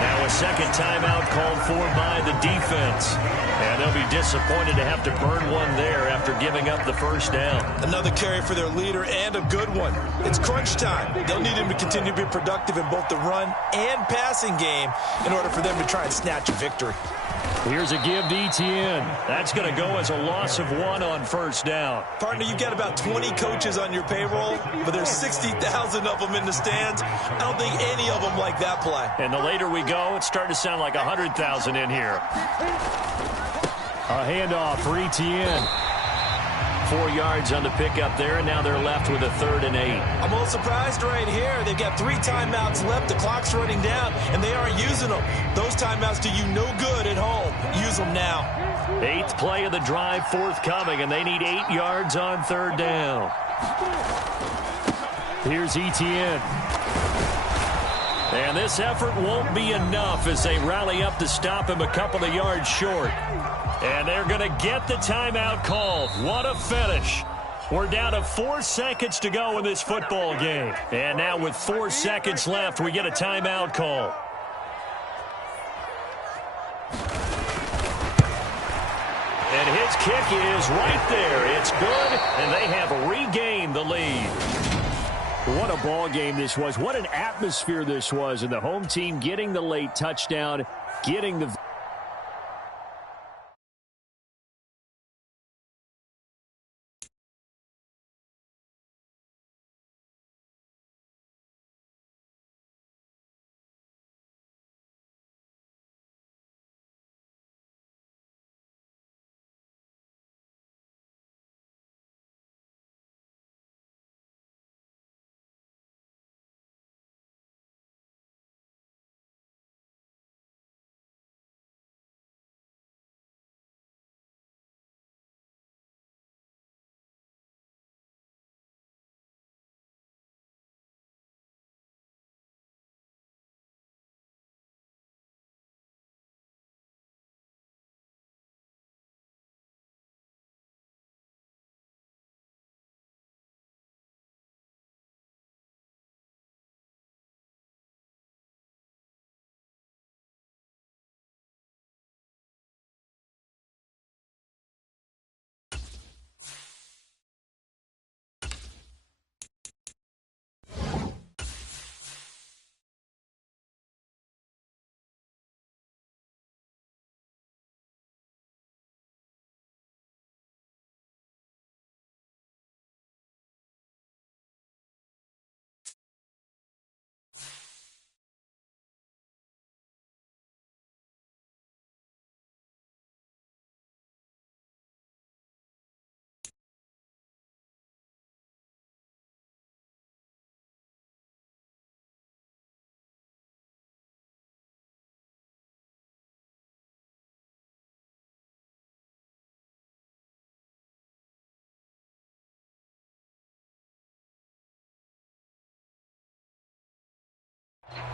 Now a 2nd timeout called for by the defense. And they'll be disappointed to have to burn one there after giving up the 1st down. Another carry for their leader and a good one. It's crunch time. They'll need him to continue to be productive in both the run and passing game in order for them to try and snatch a victory. Here's a give to Etienne. That's going to go as a loss of 1 on 1st down. Partner, you've got about 20 coaches on your payroll, but there's 60,000 of them in the stands. I don't think any of them like that play. And the later we go, it's starting to sound like 100,000 in here. A handoff for Etienne. 4 yards on the pickup there, and now they're left with a 3rd and 8. I'm a little surprised right here. They've got 3 timeouts left. The clock's running down, and they aren't using them. Those timeouts do you no good at home. Use them now. 8th play of the drive forthcoming, and they need 8 yards on 3rd down. Here's Etienne. And this effort won't be enough as they rally up to stop him a couple of yards short. And they're going to get the timeout called. What a finish. We're down to 4 seconds to go in this football game. And now with 4 seconds left, we get a timeout call. And his kick is right there. It's good, and they have regained the lead. What a ball game this was. What an atmosphere this was. And the home team getting the late touchdown, getting the...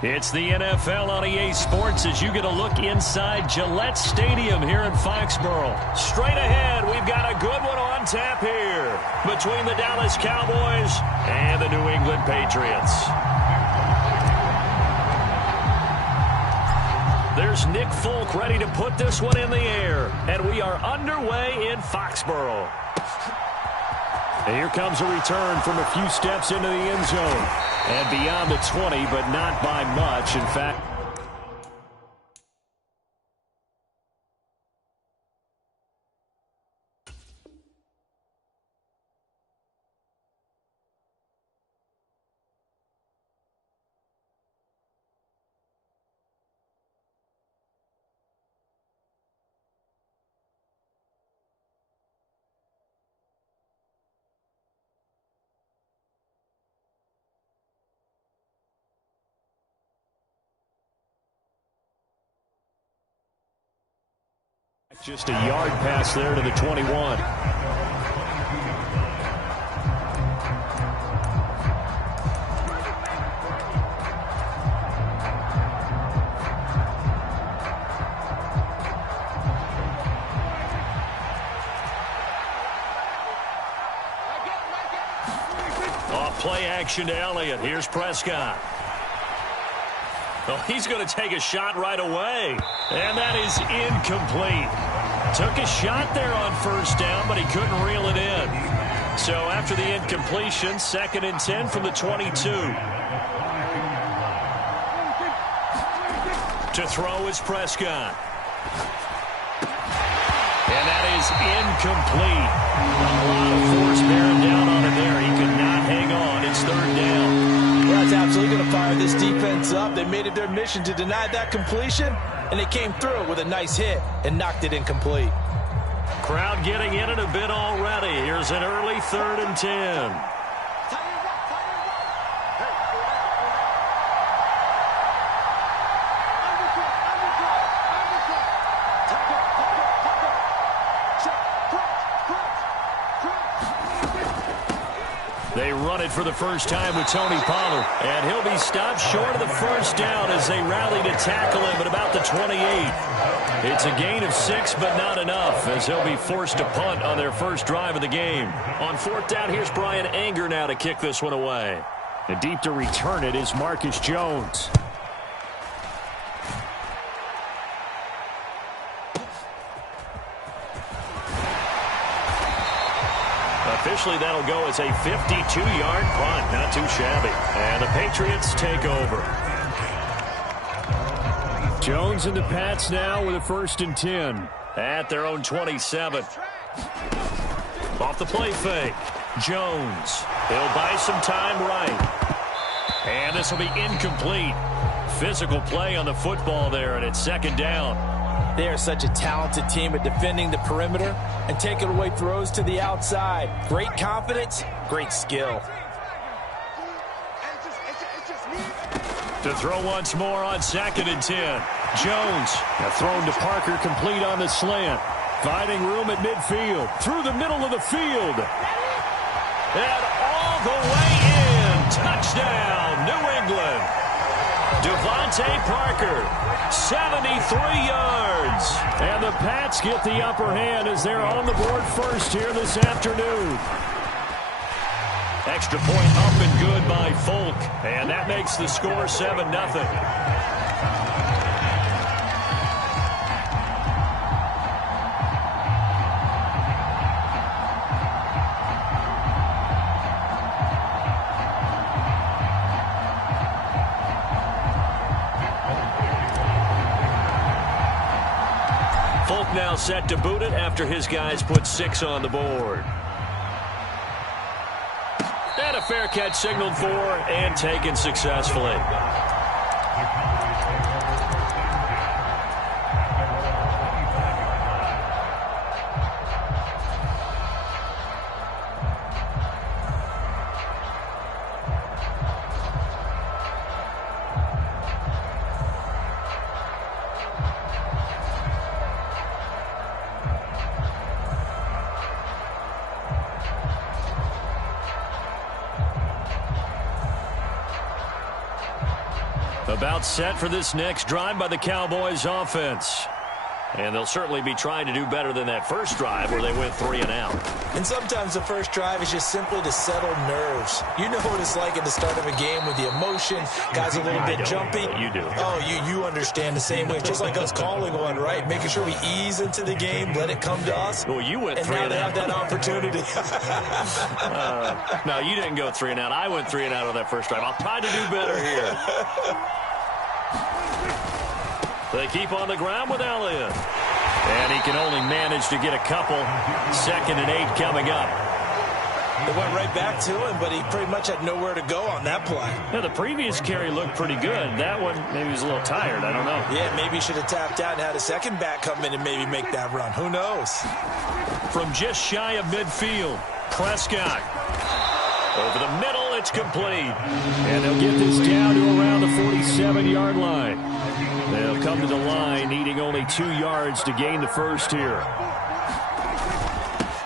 It's the NFL on EA Sports as you get a look inside Gillette Stadium here in Foxborough. Straight ahead, we've got a good one on tap here between the Dallas Cowboys and the New England Patriots. There's Nick Folk ready to put this one in the air, and we are underway in Foxborough. And here comes a return from a few steps into the end zone. And beyond the 20, but not by much. In fact, just a yard pass there to the 21. Off play action to Elliott. Here's Prescott. Well, he's going to take a shot right away. And that is incomplete. Took a shot there on first down, but he couldn't reel it in. So after the incompletion, 2nd and 10 from the 22. To throw is Prescott. And that is incomplete. A lot of force bearing down on him there. He could not hang on. It's 3rd down. That's absolutely going to fire this defense up. They made it their mission to deny that completion, and they came through with a nice hit and knocked it incomplete. Crowd getting in it a bit already. Here's an early 3rd and 10. They run it for the first time with Tony Pollard. And he'll be stopped short of the first down as they rally to tackle him at about the 28. It's a gain of 6, but not enough, as he'll be forced to punt on their first drive of the game. On 4th down, here's Brian Anger now to kick this one away. And deep to return it is Marcus Jones. Officially, that'll go as a 52-yard punt. Not too shabby. And the Patriots take over. Jones and the Pats now with a 1st and 10. At their own 27. Off the play fake. Jones. He'll buy some time right. And this will be incomplete. Physical play on the football there, and it's 2nd down. They are such a talented team at defending the perimeter and taking away throws to the outside. Great confidence, great skill. To throw once more on 2nd and 10. Jones. Thrown to Parker, complete on the slant. Finding room at midfield. Through the middle of the field. And all the way in. Touchdown, New England. Devontae Parker, 73 yards. And the Pats get the upper hand as they're on the board first here this afternoon. Extra point up and good by Folk. And that makes the score 7-0. Folk now set to boot it after his guys put 6 on the board. And a fair catch signaled for and taken successfully. About set for this next drive by the Cowboys offense. And they'll certainly be trying to do better than that first drive where they went 3 and out. And sometimes the first drive is just simply to settle nerves. You know what it's like at the start of a game with the emotion. Guys a little bit jumpy. You do. Oh, you understand the same way. It's just like us calling one, right? Making sure we ease into the game, let it come to us. Well, you went and 3 now and they out. have that opportunity. No, you didn't go 3 and out. I went 3 and out on that first drive. I'll try to do better here. They keep on the ground with Elliott. And he can only manage to get a couple. 2nd and 8 coming up. They went right back to him, but he pretty much had nowhere to go on that play. Yeah, the previous carry looked pretty good. That one, maybe he was a little tired. I don't know. Yeah, maybe he should have tapped out and had a second back come in and maybe make that run. Who knows? From just shy of midfield, Prescott. Over the middle, it's complete. And they'll get this down to around the 47-yard line. They'll come to the line needing only 2 yards to gain the first here.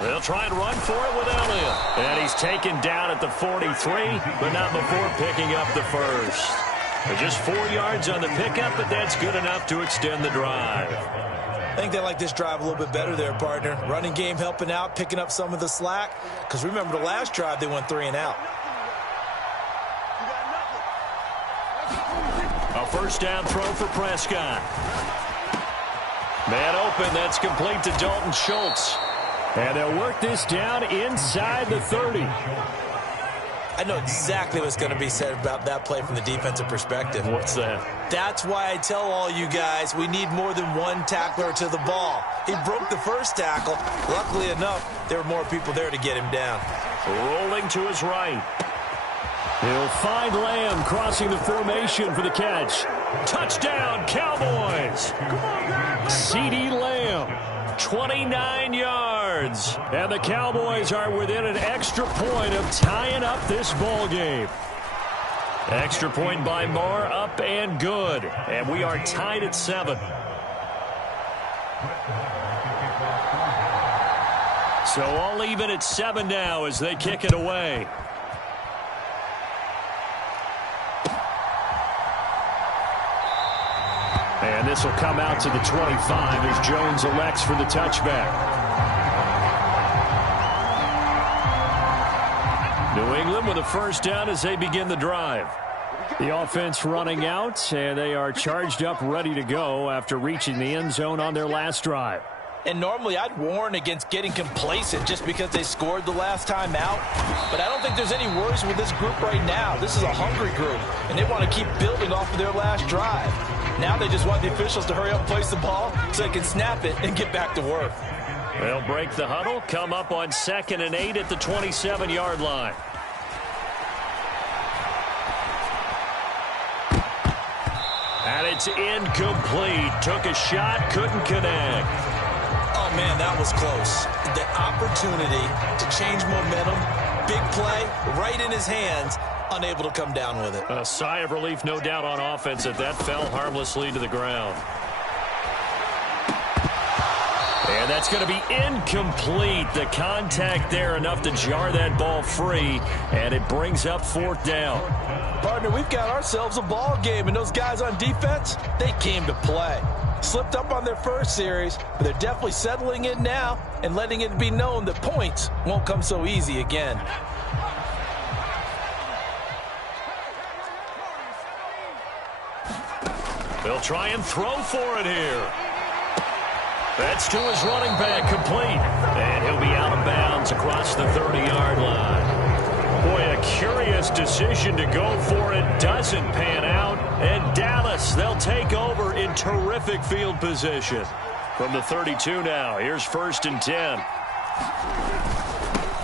They'll try and run for it with Elliott. And he's taken down at the 43, but not before picking up the first. Just 4 yards on the pickup, but that's good enough to extend the drive. I think they like this drive a little bit better there, partner. Running game helping out, picking up some of the slack. Because remember the last drive, they went 3 and out. A first down throw for Prescott. Man open, that's complete to Dalton Schultz. And they'll work this down inside the 30. I know exactly what's going to be said about that play from the defensive perspective. What's that? That's why I tell all you guys we need more than one tackler to the ball. He broke the first tackle. Luckily enough, there were more people there to get him down. Rolling to his right. He'll find Lamb crossing the formation for the catch. Touchdown, Cowboys! CeeDee Lamb. 29 yards. And the Cowboys are within an extra point of tying up this ball game. Extra point by Moore, up and good. And we are tied at 7. So all even at 7 now as they kick it away. And this will come out to the 25 as Jones elects for the touchback. New England with a first down as they begin the drive. The offense running out, and they are charged up, ready to go after reaching the end zone on their last drive. And normally I'd warn against getting complacent just because they scored the last time out. But I don't think there's any worries with this group right now. This is a hungry group, and they want to keep building off of their last drive. Now they just want the officials to hurry up and place the ball so they can snap it and get back to work. They'll break the huddle, come up on 2nd and 8 at the 27-yard line. And it's incomplete. Took a shot, couldn't connect. Oh, man, that was close. The opportunity to change momentum, big play, right in his hands, unable to come down with it. A sigh of relief, no doubt, on offense that fell harmlessly to the ground. And that's going to be incomplete. The contact there enough to jar that ball free, and it brings up 4th down. Partner, we've got ourselves a ball game, and those guys on defense, they came to play. Slipped up on their first series, but they're definitely settling in now and letting it be known that points won't come so easy again. They'll try and throw for it here. That's to his running back, complete. And he'll be out of bounds across the 30-yard line. Boy, a curious decision to go for it. Doesn't pan out. And Dallas, they'll take over in terrific field position. From the 32 now, here's 1st and 10.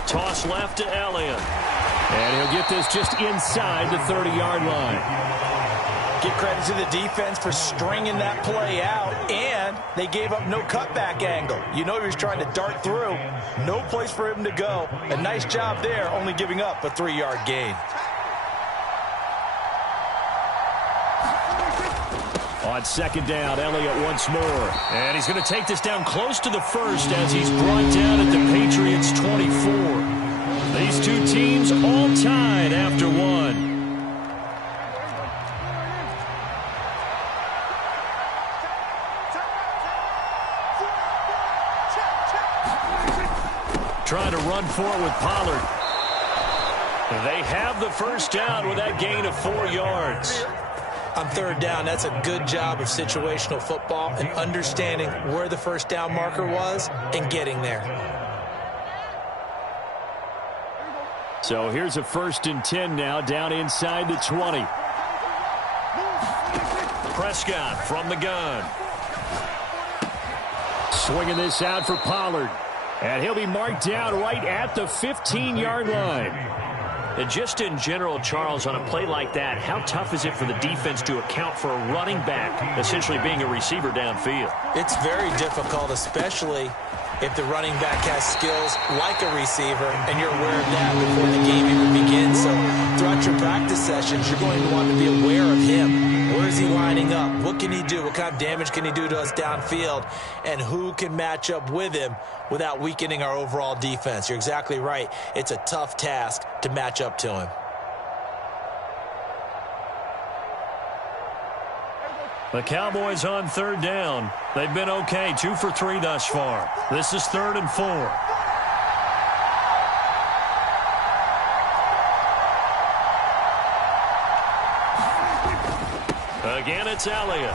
Toss left to Elliott. And he'll get this just inside the 30-yard line. Give credit to the defense for stringing that play out, and they gave up no cutback angle. You know he was trying to dart through. No place for him to go. A nice job there, only giving up a 3-yard gain. On 2nd down, Elliott once more. And he's going to take this down close to the 1st as he's brought down at the Patriots' 24. These two teams all tied after one. Trying to run for it with Pollard. They have the 1st down with that gain of 4 yards. On 3rd down, that's a good job of situational football and understanding where the 1st down marker was and getting there. So here's a 1st and 10 now, down inside the 20. Prescott from the gun. Swinging this out for Pollard. And he'll be marked down right at the 15-yard line. And just in general, Charles, on a play like that, how tough is it for the defense to account for a running back essentially being a receiver downfield? It's very difficult, especially if the running back has skills like a receiver and you're aware of that before the game even begins. So throughout your practice sessions, you're going to want to be aware of him. Where is he lining up? What can he do? What kind of damage can he do to us downfield? And who can match up with him without weakening our overall defense? You're exactly right. It's a tough task to match up to him. The Cowboys on 3rd down. They've been okay, 2 for 3 thus far. This is 3rd and 4. Again, it's Elliott.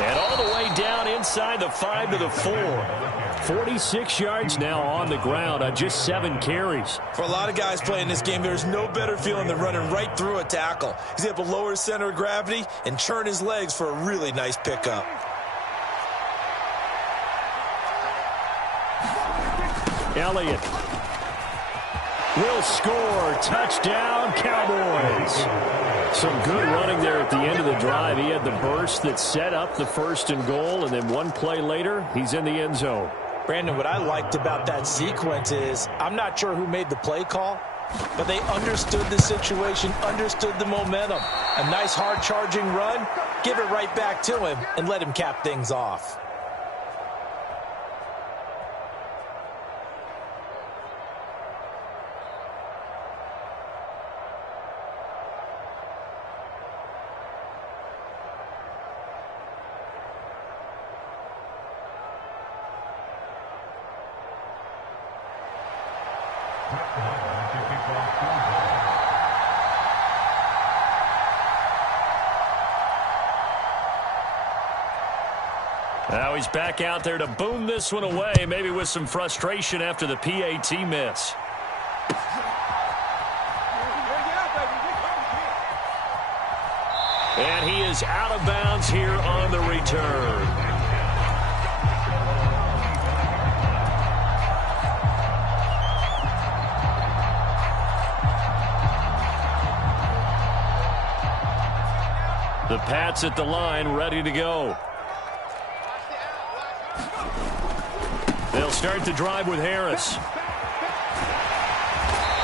And all the way down inside the 5 to the 4. 46 yards now on the ground on just 7 carries. For a lot of guys playing this game, there's no better feeling than running right through a tackle. He's able to lower his center of gravity and churn his legs for a really nice pickup. Elliott will score. Touchdown, Cowboys. Some good running there at the end of the drive. He had the burst that set up the 1st and goal, and then one play later, he's in the end zone. Brandon, what I liked about that sequence is I'm not sure who made the play call, but they understood the situation, understood the momentum. A nice hard charging run, give it right back to him, and let him cap things off. Now he's back out there to boom this one away, maybe with some frustration after the PAT miss. And he is out of bounds here on the return. The Pats at the line, ready to go. They'll start the drive with Harris.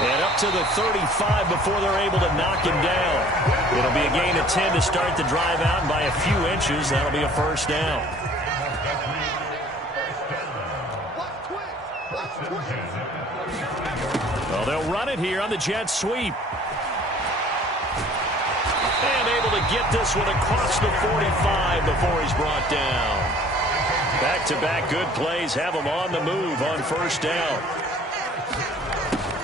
And up to the 35 before they're able to knock him down. It'll be a gain of 10 to start the drive out, and by a few inches, that'll be a first down. Well, they'll run it here on the jet sweep. And able to get this one across the 45 before he's brought down. Back-to-back good plays have him on the move on first down.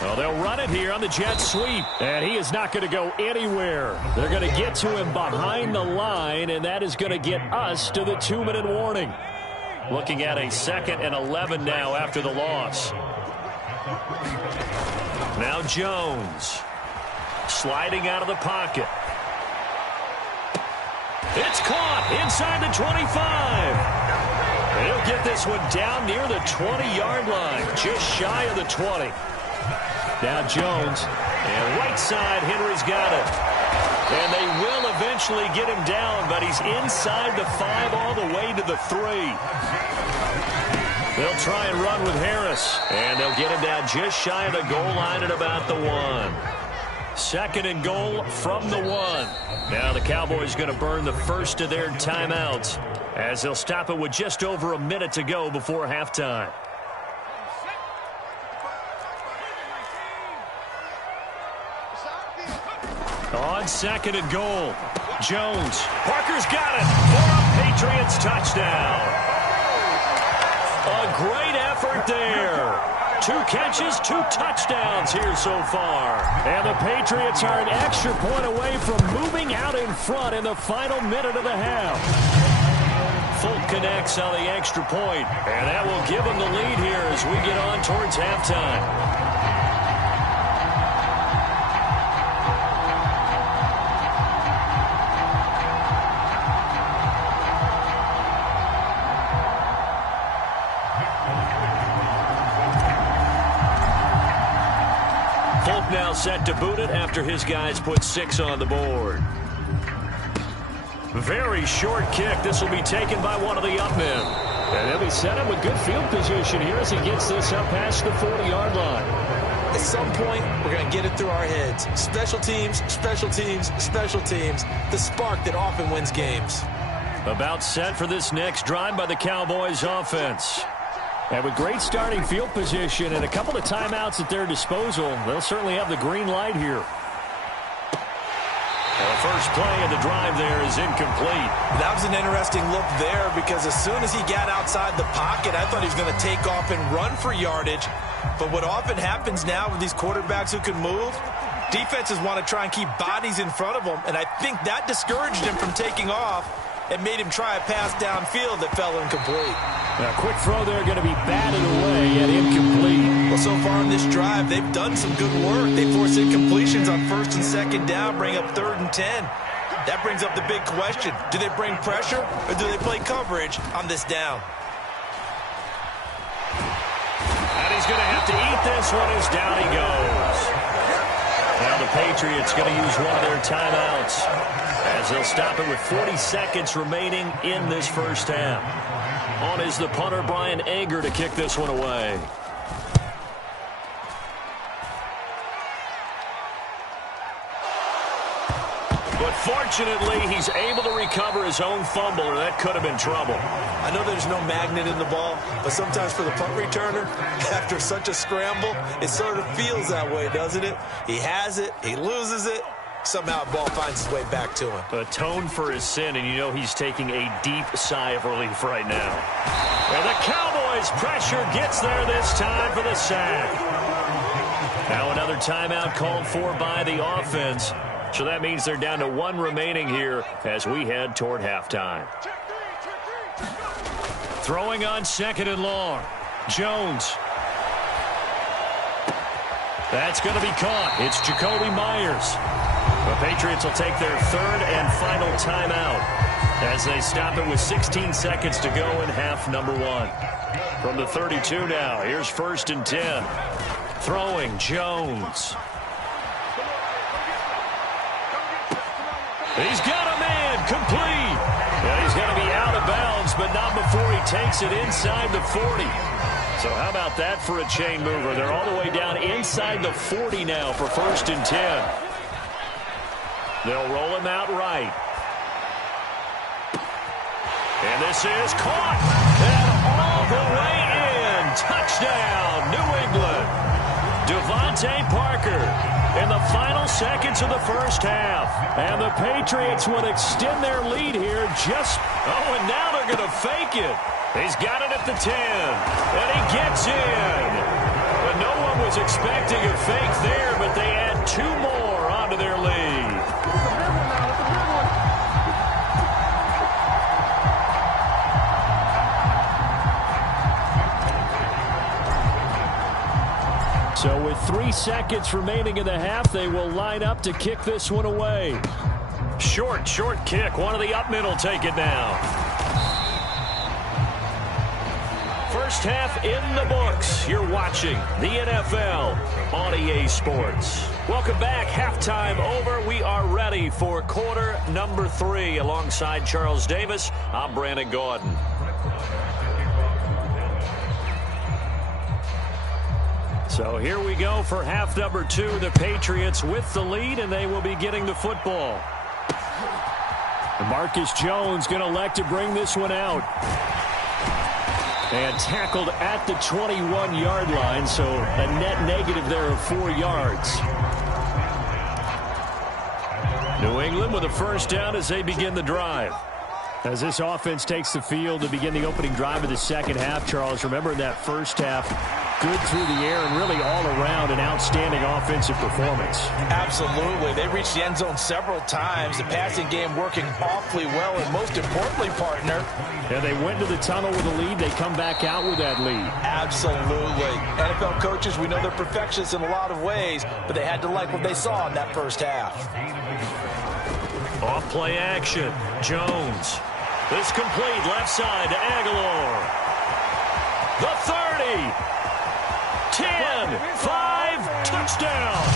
Well, they'll run it here on the jet sweep. And he is not going to go anywhere. They're going to get to him behind the line, and that is going to get us to the 2-minute warning. Looking at a 2nd and 11 now after the loss. Now Jones. Sliding out of the pocket. It's caught inside the 25. And he'll get this one down near the 20-yard line, just shy of the 20. Now Jones, and right side, Henry's got it. And they will eventually get him down, but he's inside the 5 all the way to the 3. They'll try and run with Harris, and they'll get him down just shy of the goal line at about the 1. 2nd and goal from the 1. Now the Cowboys going to burn the first of their timeouts as they'll stop it with just over a minute to go before halftime. On 2nd and goal, Jones. Parker's got it for a Patriots touchdown. A great effort there. 2 catches, 2 touchdowns here so far. And the Patriots are an extra point away from moving out in front in the final minute of the half. Folk connects on the extra point, and that will give them the lead here as we get on towards halftime. Now set to boot it after his guys put 6 on the board. Very short kick. This will be taken by one of the up men. And he'll be set up with good field position here as he gets this up past the 40-yard line. At some point, we're going to get it through our heads. Special teams, special teams, special teams. The spark that often wins games. About set for this next drive by the Cowboys offense. And with great starting field position and a couple of timeouts at their disposal, they'll certainly have the green light here. And the first play of the drive there is incomplete. That was an interesting look there because as soon as he got outside the pocket, I thought he was going to take off and run for yardage. But what often happens now with these quarterbacks who can move, defenses want to try and keep bodies in front of them, and I think that discouraged him from taking off and made him try a pass downfield that fell incomplete. A quick throw there going to be batted away and incomplete. Well, so far in this drive, they've done some good work. They force incompletions on 1st and 2nd down, bring up 3rd and 10. That brings up the big question. Do they bring pressure or do they play coverage on this down? And he's going to have to eat this one as down he goes. Now the Patriots going to use one of their timeouts as they'll stop it with 40 seconds remaining in this first half. On is the punter, Brian Ager, to kick this one away. But fortunately, he's able to recover his own fumble, or that could have been trouble. I know there's no magnet in the ball, but sometimes for the punt returner, after such a scramble, it sort of feels that way, doesn't it? He has it, he loses it. Somehow the ball finds its way back to him. Atone for his sin, and you know he's taking a deep sigh of relief right now. And the Cowboys' pressure gets there this time for the sack. Now another timeout called for by the offense. So that means they're down to 1 remaining here as we head toward halftime. Throwing on 2nd and long. Jones. That's going to be caught. It's Jacoby Myers. The Patriots will take their 3rd and final timeout as they stop it with 16 seconds to go in half number 1. From the 32 now, here's 1st and 10. Throwing, Jones. He's got a man, complete. Yeah, he's going to be out of bounds, but not before he takes it inside the 40. So how about that for a chain mover? They're all the way down inside the 40 now for 1st and 10. They'll roll him out right. And this is caught. And all the way in. Touchdown, New England. Devontae Parker in the final seconds of the first half. And the Patriots would extend their lead here and now they're going to fake it. He's got it at the 10. And he gets in. But no one was expecting a fake there, but they add 2 more onto their lead. So with 3 seconds remaining in the half, they will line up to kick this one away. Short kick. One of the up middle take it now. First half in the books. You're watching the NFL on EA Sports. Welcome back. Halftime over. We are ready for quarter number 3. Alongside Charles Davis, I'm Brandon Gaudin. So here we go for half number 2. The Patriots with the lead, and they will be getting the football. And Marcus Jones going to elect to bring this one out. And tackled at the 21-yard line, so a net negative there of 4 yards. New England with a first down as they begin the drive. As this offense takes the field to begin the opening drive of the second half, Charles, remember in that first half, good through the air and really all around an outstanding offensive performance. Absolutely. They reached the end zone several times. The passing game working awfully well, and most importantly, partner. Yeah, they went to the tunnel with a lead. They come back out with that lead. Absolutely. NFL coaches, we know they're perfectionists in a lot of ways, but they had to like what they saw in that first half. Off play action. Jones. This complete left side to Aguilar. The 30. 10, 5, touchdown.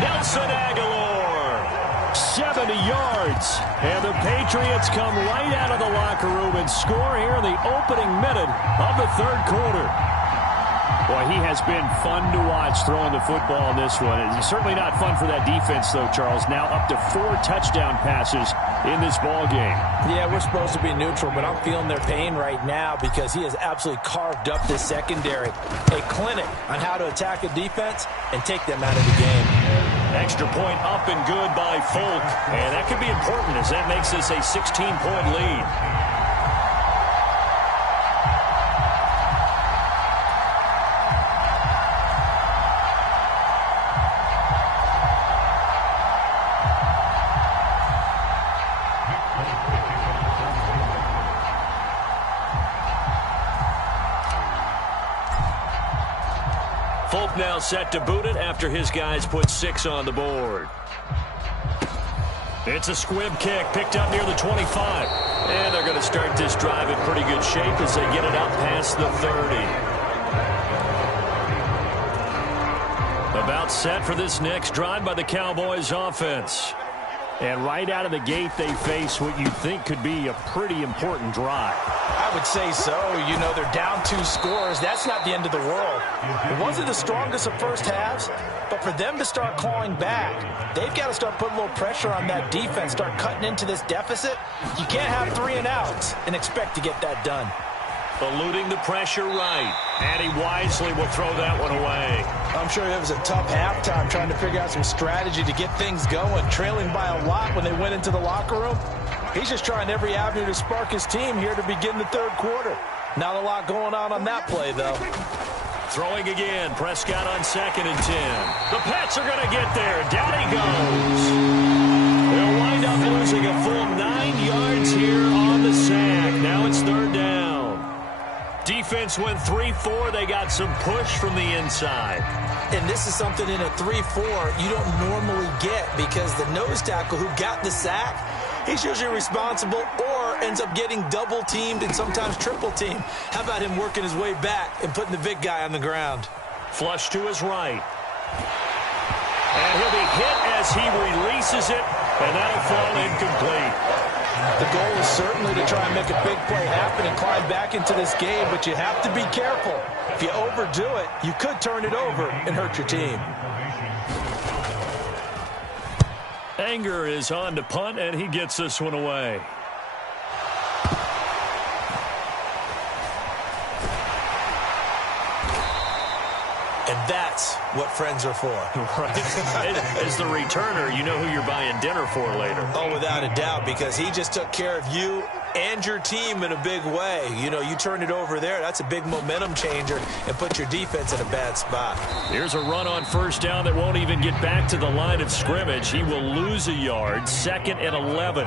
Nelson Aguilar. 70 yards. And the Patriots come right out of the locker room and score here in the opening minute of the third quarter. Boy, he has been fun to watch throwing the football in this one. It's certainly not fun for that defense, though, Charles. Now up to 4 touchdown passes in this ball game. Yeah, we're supposed to be neutral, but I'm feeling their pain right now because he has absolutely carved up this secondary. A clinic on how to attack a defense and take them out of the game. Extra point up and good by Folk. And that could be important as that makes this a 16-point lead. Folk now set to boot it after his guys put 6 on the board. It's a squib kick picked up near the 25. And they're going to start this drive in pretty good shape as they get it up past the 30. About set for this next drive by the Cowboys offense. And right out of the gate, they face what you'd think could be a pretty important drive. I would say so. You know, they're down 2 scores. That's not the end of the world. It wasn't the strongest of first halves, but for them to start clawing back, they've got to start putting a little pressure on that defense, start cutting into this deficit. You can't have 3 and outs and expect to get that done. Eluding the pressure right. And he wisely will throw that one away. I'm sure it was a tough halftime trying to figure out some strategy to get things going, trailing by a lot when they went into the locker room. He's just trying every avenue to spark his team here to begin the third quarter. Not a lot going on that play, though. Throwing again. Prescott on 2nd and 10. The Pats are going to get there. Down he goes. They'll wind up losing a full 9 yards here on the sack. Now it's 3rd down. defense went 3-4. They got some push from the inside. And this is something in a 3-4 you don't normally get because the nose tackle who got the sack, he's usually responsible or ends up getting double-teamed and sometimes triple-teamed. How about him working his way back and putting the big guy on the ground? Flush to his right. And he'll be hit as he releases it, and that'll fall incomplete. The goal is certainly to try and make a big play happen and climb back into this game, but you have to be careful. If you overdo it, you could turn it over and hurt your team. Anger is on to punt, and he gets this one away. And that's what friends are for. Right. As the returner, you know who you're buying dinner for later. Oh, without a doubt, because he just took care of you and your team in a big way. You know, you turn it over there, that's a big momentum changer and put your defense in a bad spot. Here's a run on first down that won't even get back to the line of scrimmage. He will lose a yard, 2nd and 11.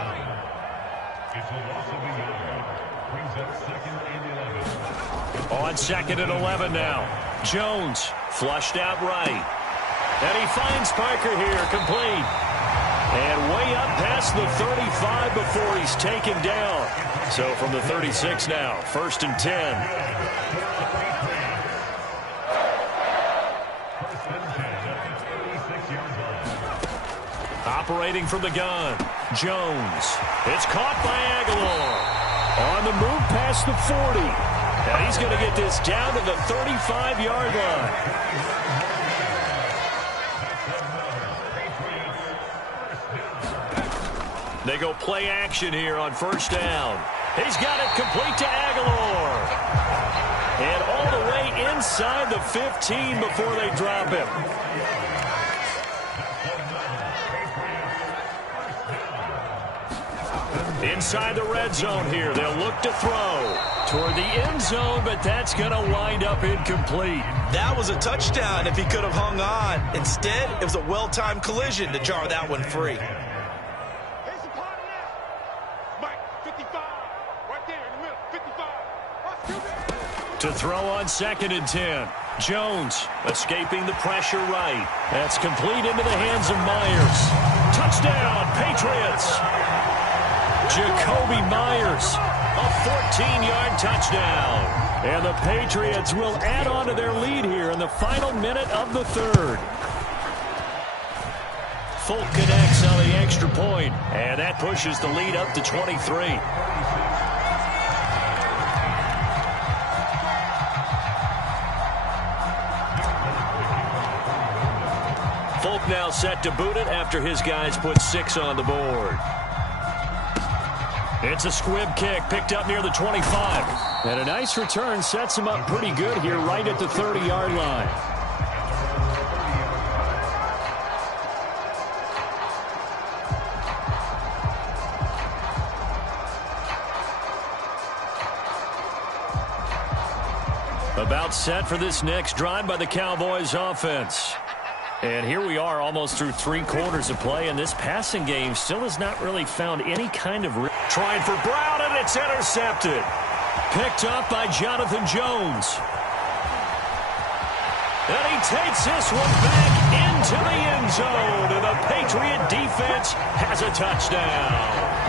On 2nd and 11 now. Jones flushed out right. And he finds Parker here, complete. And way up past the 35 before he's taken down. So from the 36 now, 1st and 10. Operating from the gun, Jones. It's caught by Aguilar. On the move past the 40. And he's going to get this down to the 35-yard line. They go play action here on first down. He's got it complete to Aguilar. And all the way inside the 15 before they drop him. Inside the red zone here. They'll look to throw toward the end zone, but that's going to wind up incomplete. That was a touchdown if he could have hung on. Instead, it was a well-timed collision to jar that one free. To throw on 2nd and 10. Jones escaping the pressure right. That's complete into the hands of Myers. Touchdown, Patriots. Jacoby Myers, a 14-yard touchdown. And the Patriots will add on to their lead here in the final minute of the 3rd. Folk connects on the extra point, and that pushes the lead up to 23. Folk now set to boot it after his guys put 6 on the board. It's a squib kick picked up near the 25. And a nice return sets him up pretty good here right at the 30-yard line. About set for this next drive by the Cowboys offense. And here we are almost through 3 quarters of play, and this passing game still has not really found any kind of... Trying for Brown, and it's intercepted. Picked up by Jonathan Jones. And he takes this one back into the end zone, and the Patriot defense has a touchdown.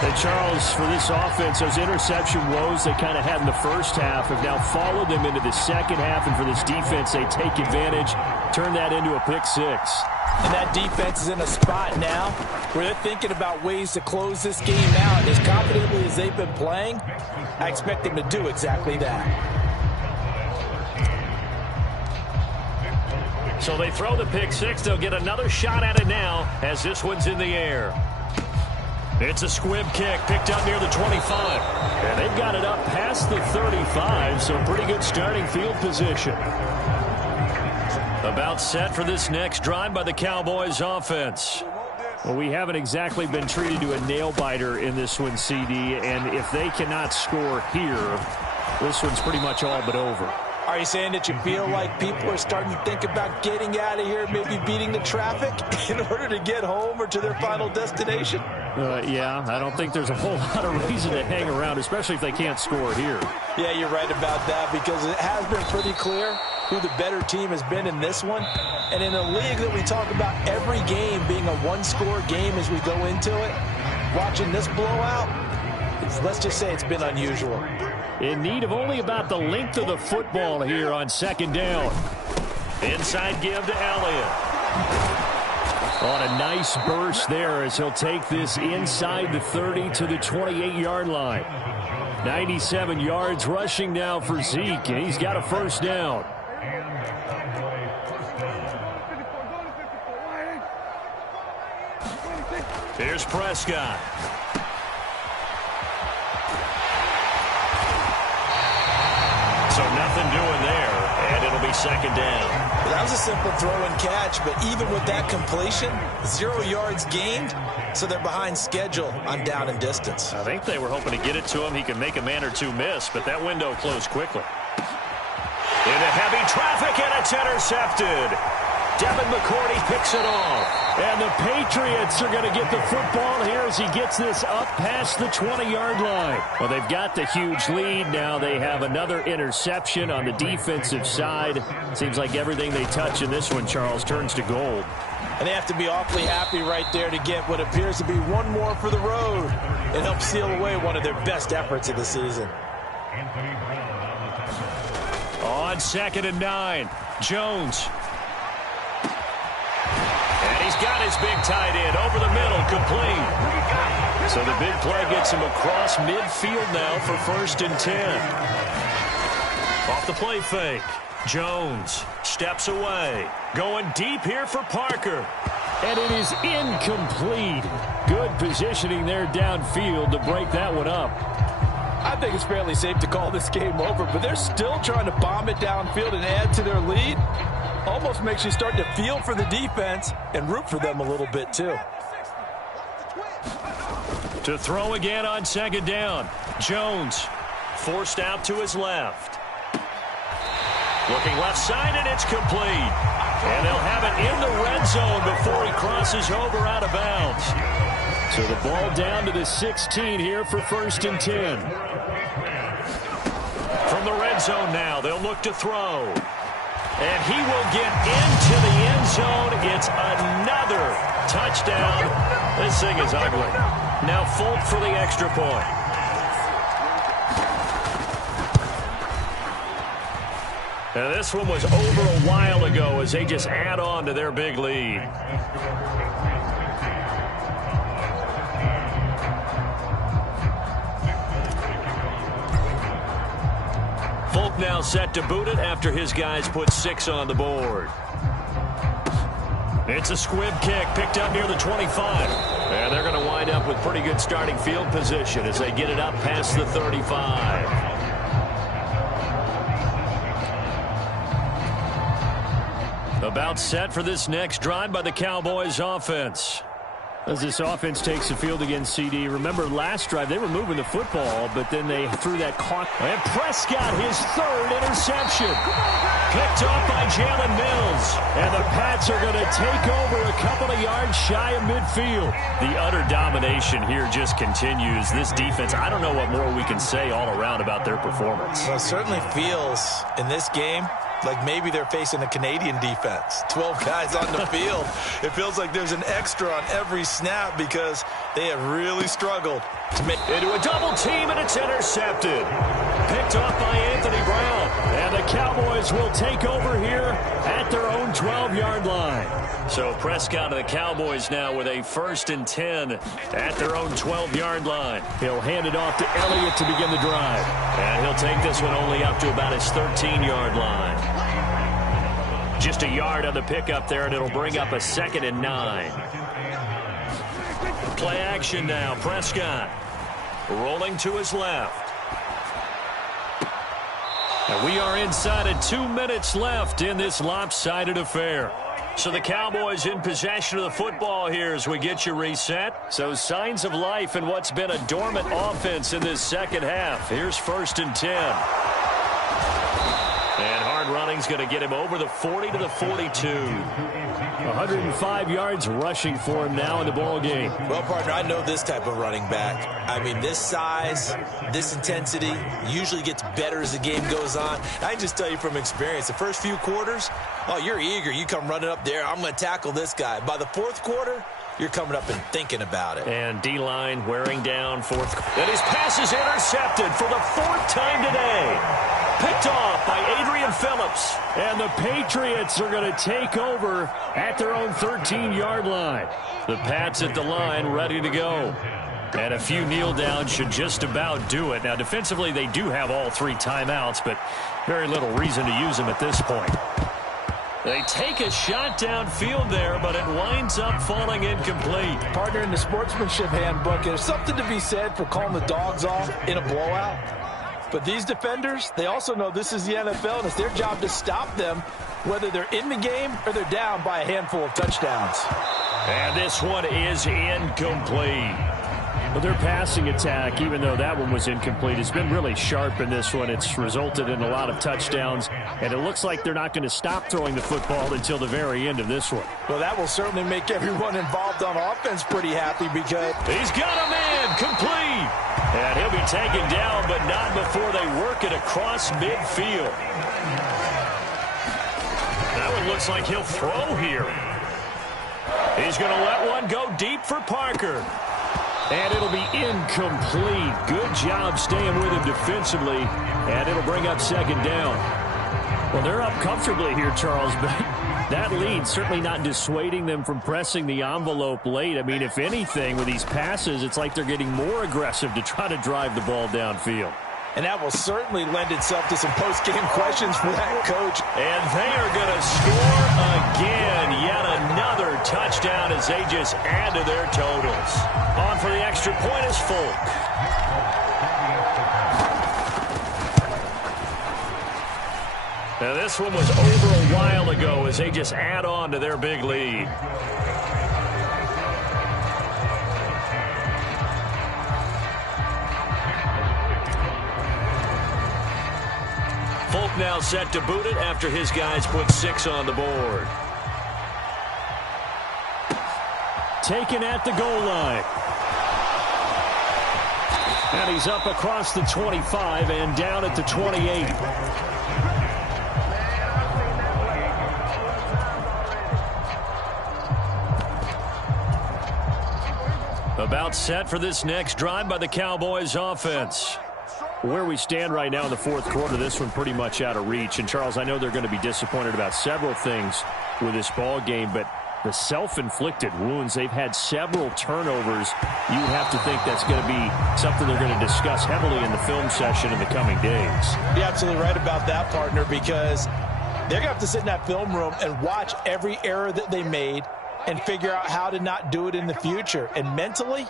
And Charles, for this offense, those interception woes they kind of had in the first half have now followed them into the second half, and for this defense, they take advantage, turn that into a pick 6. And that defense is in a spot now where they're thinking about ways to close this game out. As confidently as they've been playing, I expect them to do exactly that. So they throw the pick 6. They'll get another shot at it now as this one's in the air. It's a squib kick picked up near the 25. And they've got it up past the 35, so pretty good starting field position. About set for this next drive by the Cowboys offense. Well, we haven't exactly been treated to a nail-biter in this one, CD, and if they cannot score here, this one's pretty much all but over. Are you saying that you feel like people are starting to think about getting out of here, maybe beating the traffic in order to get home or to their final destination? Yeah, I don't think there's a whole lot of reason to hang around, especially if they can't score here. Yeah, you're right about that, because it has been pretty clear who the better team has been in this one. And in a league that we talk about every game being a one-score game as we go into it, watching this blowout, let's just say it's been unusual. In need of only about the length of the football here on second down. Inside give to Elliott. On a nice burst there as he'll take this inside the 30 to the 28-yard line. 97 yards rushing now for Zeke, and he's got a first down. Here's Prescott. So nothing doing there, and it'll be second down. That was a simple throw and catch, but even with that completion, 0 yards gained, so they're behind schedule on down and distance. I think they were hoping to get it to him. He can make a man or two miss, but that window closed quickly. Into heavy traffic, and it's intercepted. Devin McCourty picks it off. And the Patriots are going to get the football here as he gets this up past the 20-yard line. Well, they've got the huge lead. Now they have another interception on the defensive side. Seems like everything they touch in this one, Charles, turns to gold. And they have to be awfully happy right there to get what appears to be one more for the road. It helps seal away one of their best efforts of the season. On 2nd and 9, Jones. He's got his big tight end over the middle, complete. So the big play gets him across midfield now for 1st and 10. Off the play fake. Jones steps away. Going deep here for Parker. And it is incomplete. Good positioning there downfield to break that one up. I think it's fairly safe to call this game over, but they're still trying to bomb it downfield and add to their lead. Almost makes you start to feel for the defense and root for them a little bit too. To throw again on 2nd down. Jones forced out to his left. Looking left side, and it's complete. And they'll have it in the red zone before he crosses over out of bounds. So the ball down to the 16 here for 1st and 10. From the red zone now, they'll look to throw. And he will get into the end zone. It's another touchdown. This thing is ugly. Now Folk for the extra point. Now this one was over a while ago as they just add on to their big lead. Folk now set to boot it after his guys put 6 on the board. It's a squib kick picked up near the 25. And they're going to wind up with pretty good starting field position as they get it up past the 35. About set for this next drive by the Cowboys offense. As this offense takes the field against CD, remember last drive they were moving the football, but then they threw that caught. And Prescott, his 3rd interception. Picked off by Jalen Mills. And the Pats are going to take over a couple of yards shy of midfield. The utter domination here just continues. This defense, I don't know what more we can say all around about their performance. Well, it certainly feels in this game like maybe they're facing a Canadian defense. 12 guys on the field. It feels like there's an extra on every snap because they have really struggled to make into a double team, and it's intercepted. Picked off by Anthony Brown. And the Cowboys will take over here at their own 12-yard line. So Prescott and the Cowboys now with a 1st and 10 at their own 12-yard line. He'll hand it off to Elliott to begin the drive. And he'll take this one only up to about his 13-yard line. Just a yard on the pickup there, and it'll bring up a 2nd and 9. Play action now. Prescott rolling to his left. And we are inside of 2 minutes left in this lopsided affair. So the Cowboys in possession of the football here as we get you reset. So signs of life in what's been a dormant offense in this second half. Here's 1st and 10. And hard running gang's going to get him over the 40 to the 42. 105 yards rushing for him now in the ball game. Well, partner, I know this type of running back. I mean, this size, this intensity usually gets better as the game goes on. I can just tell you from experience, the first few quarters, oh, you're eager. You come running up there. I'm going to tackle this guy. By the fourth quarter, you're coming up and thinking about it. And D-line wearing down fourth. And his pass is intercepted for the fourth time today. Picked off by Adrian Phillips. And the Patriots are going to take over at their own 13-yard line. The Pats at the line ready to go. And a few kneel downs should just about do it. Now, defensively, they do have all 3 timeouts, but very little reason to use them at this point. They take a shot downfield there, but it winds up falling incomplete. Partner, in the sportsmanship handbook, there's something to be said for calling the dogs off in a blowout. But these defenders, they also know this is the NFL, and it's their job to stop them, whether they're in the game or they're down by a handful of touchdowns. And this one is incomplete. Well, their passing attack, even though that one was incomplete, has been really sharp in this one. It's resulted in a lot of touchdowns, and it looks like they're not going to stop throwing the football until the very end of this one. Well, that will certainly make everyone involved on offense pretty happy because he's got a man complete. And he'll be taken down, but not before they work it across midfield. That one looks like he'll throw here. He's going to let one go deep for Parker. And it'll be incomplete. Good job staying with him defensively. And it'll bring up second down. Well, they're up comfortably here, Charles, but that lead certainly not dissuading them from pressing the envelope late. I mean, if anything, with these passes, it's like they're getting more aggressive to try to drive the ball downfield. And that will certainly lend itself to some post-game questions for that coach. And they are going to score again. Yet another touchdown as they just add to their totals. On for the extra point is Folk. Now this one was over a while ago as they just add on to their big lead. Folk now set to boot it after his guys put 6 on the board. Taken at the goal line. And he's up across the 25 and down at the 28. About set for this next drive by the Cowboys offense. Where we stand right now in the fourth quarter, this one pretty much out of reach. And, Charles, I know they're going to be disappointed about several things with this ball game, but the self-inflicted wounds, they've had several turnovers. You would have to think that's going to be something they're going to discuss heavily in the film session in the coming days. You're absolutely right about that, partner, because they're going to have to sit in that film room and watch every error that they made and figure out how to not do it in the future. And mentally,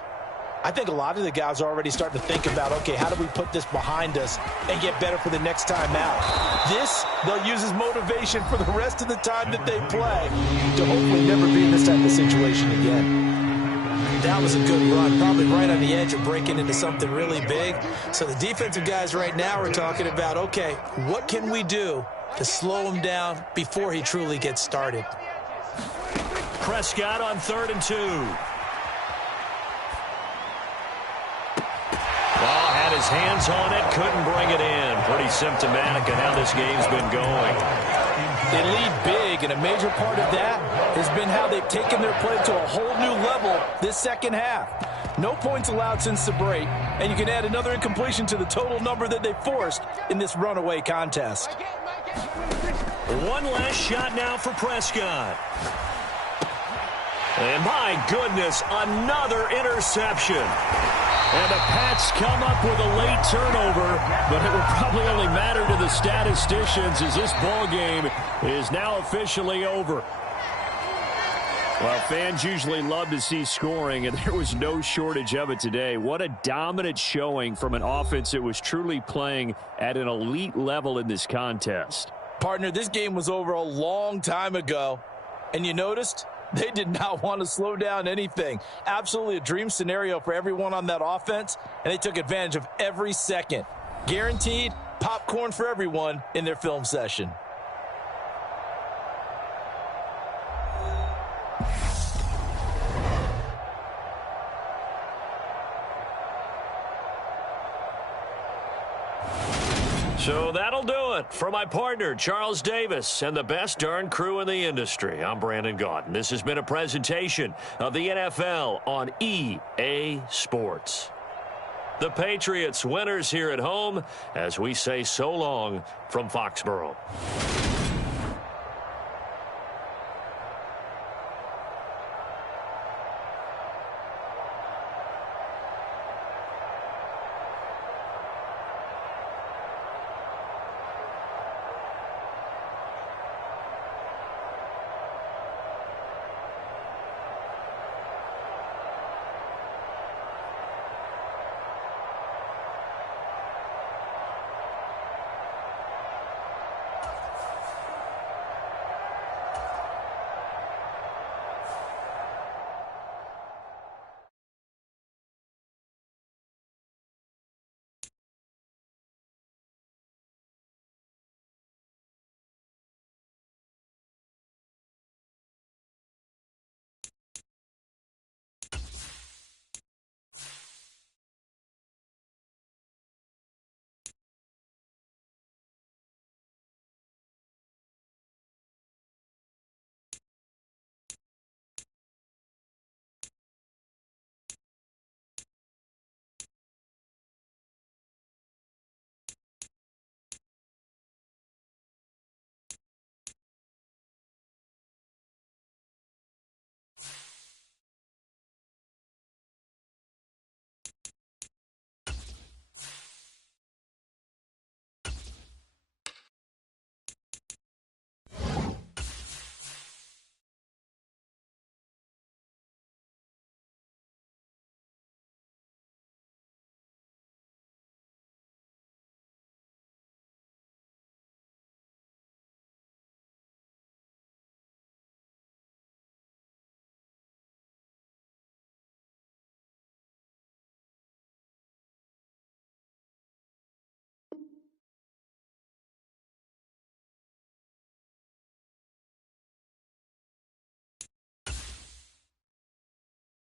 I think a lot of the guys are already starting to think about, okay, how do we put this behind us and get better for the next time out? This, they'll use as motivation for the rest of the time that they play to hopefully never be in this type of situation again. That was a good run, probably right on the edge of breaking into something really big. So the defensive guys right now are talking about, okay, what can we do to slow him down before he truly gets started? Prescott on 3rd and 2. Well, had his hands on it, couldn't bring it in. Pretty symptomatic of how this game's been going. They lead big, and a major part of that has been how they've taken their play to a whole new level this second half. No points allowed since the break, and you can add another incompletion to the total number that they forced in this runaway contest. One last shot now for Prescott. And my goodness, another interception. And the Pats come up with a late turnover, but it will probably only matter to the statisticians as this ball game is now officially over. Well, fans usually love to see scoring, and there was no shortage of it today. What a dominant showing from an offense that was truly playing at an elite level in this contest. Partner, this game was over a long time ago, and you noticed they did not want to slow down anything. Absolutely a dream scenario for everyone on that offense, and they took advantage of every second. Guaranteed popcorn for everyone in their film session. So that'll do it. For my partner, Charles Davis, and the best darn crew in the industry, I'm Brandon Gaudin. This has been a presentation of the NFL on EA Sports. The Patriots winners here at home as we say so long from Foxborough.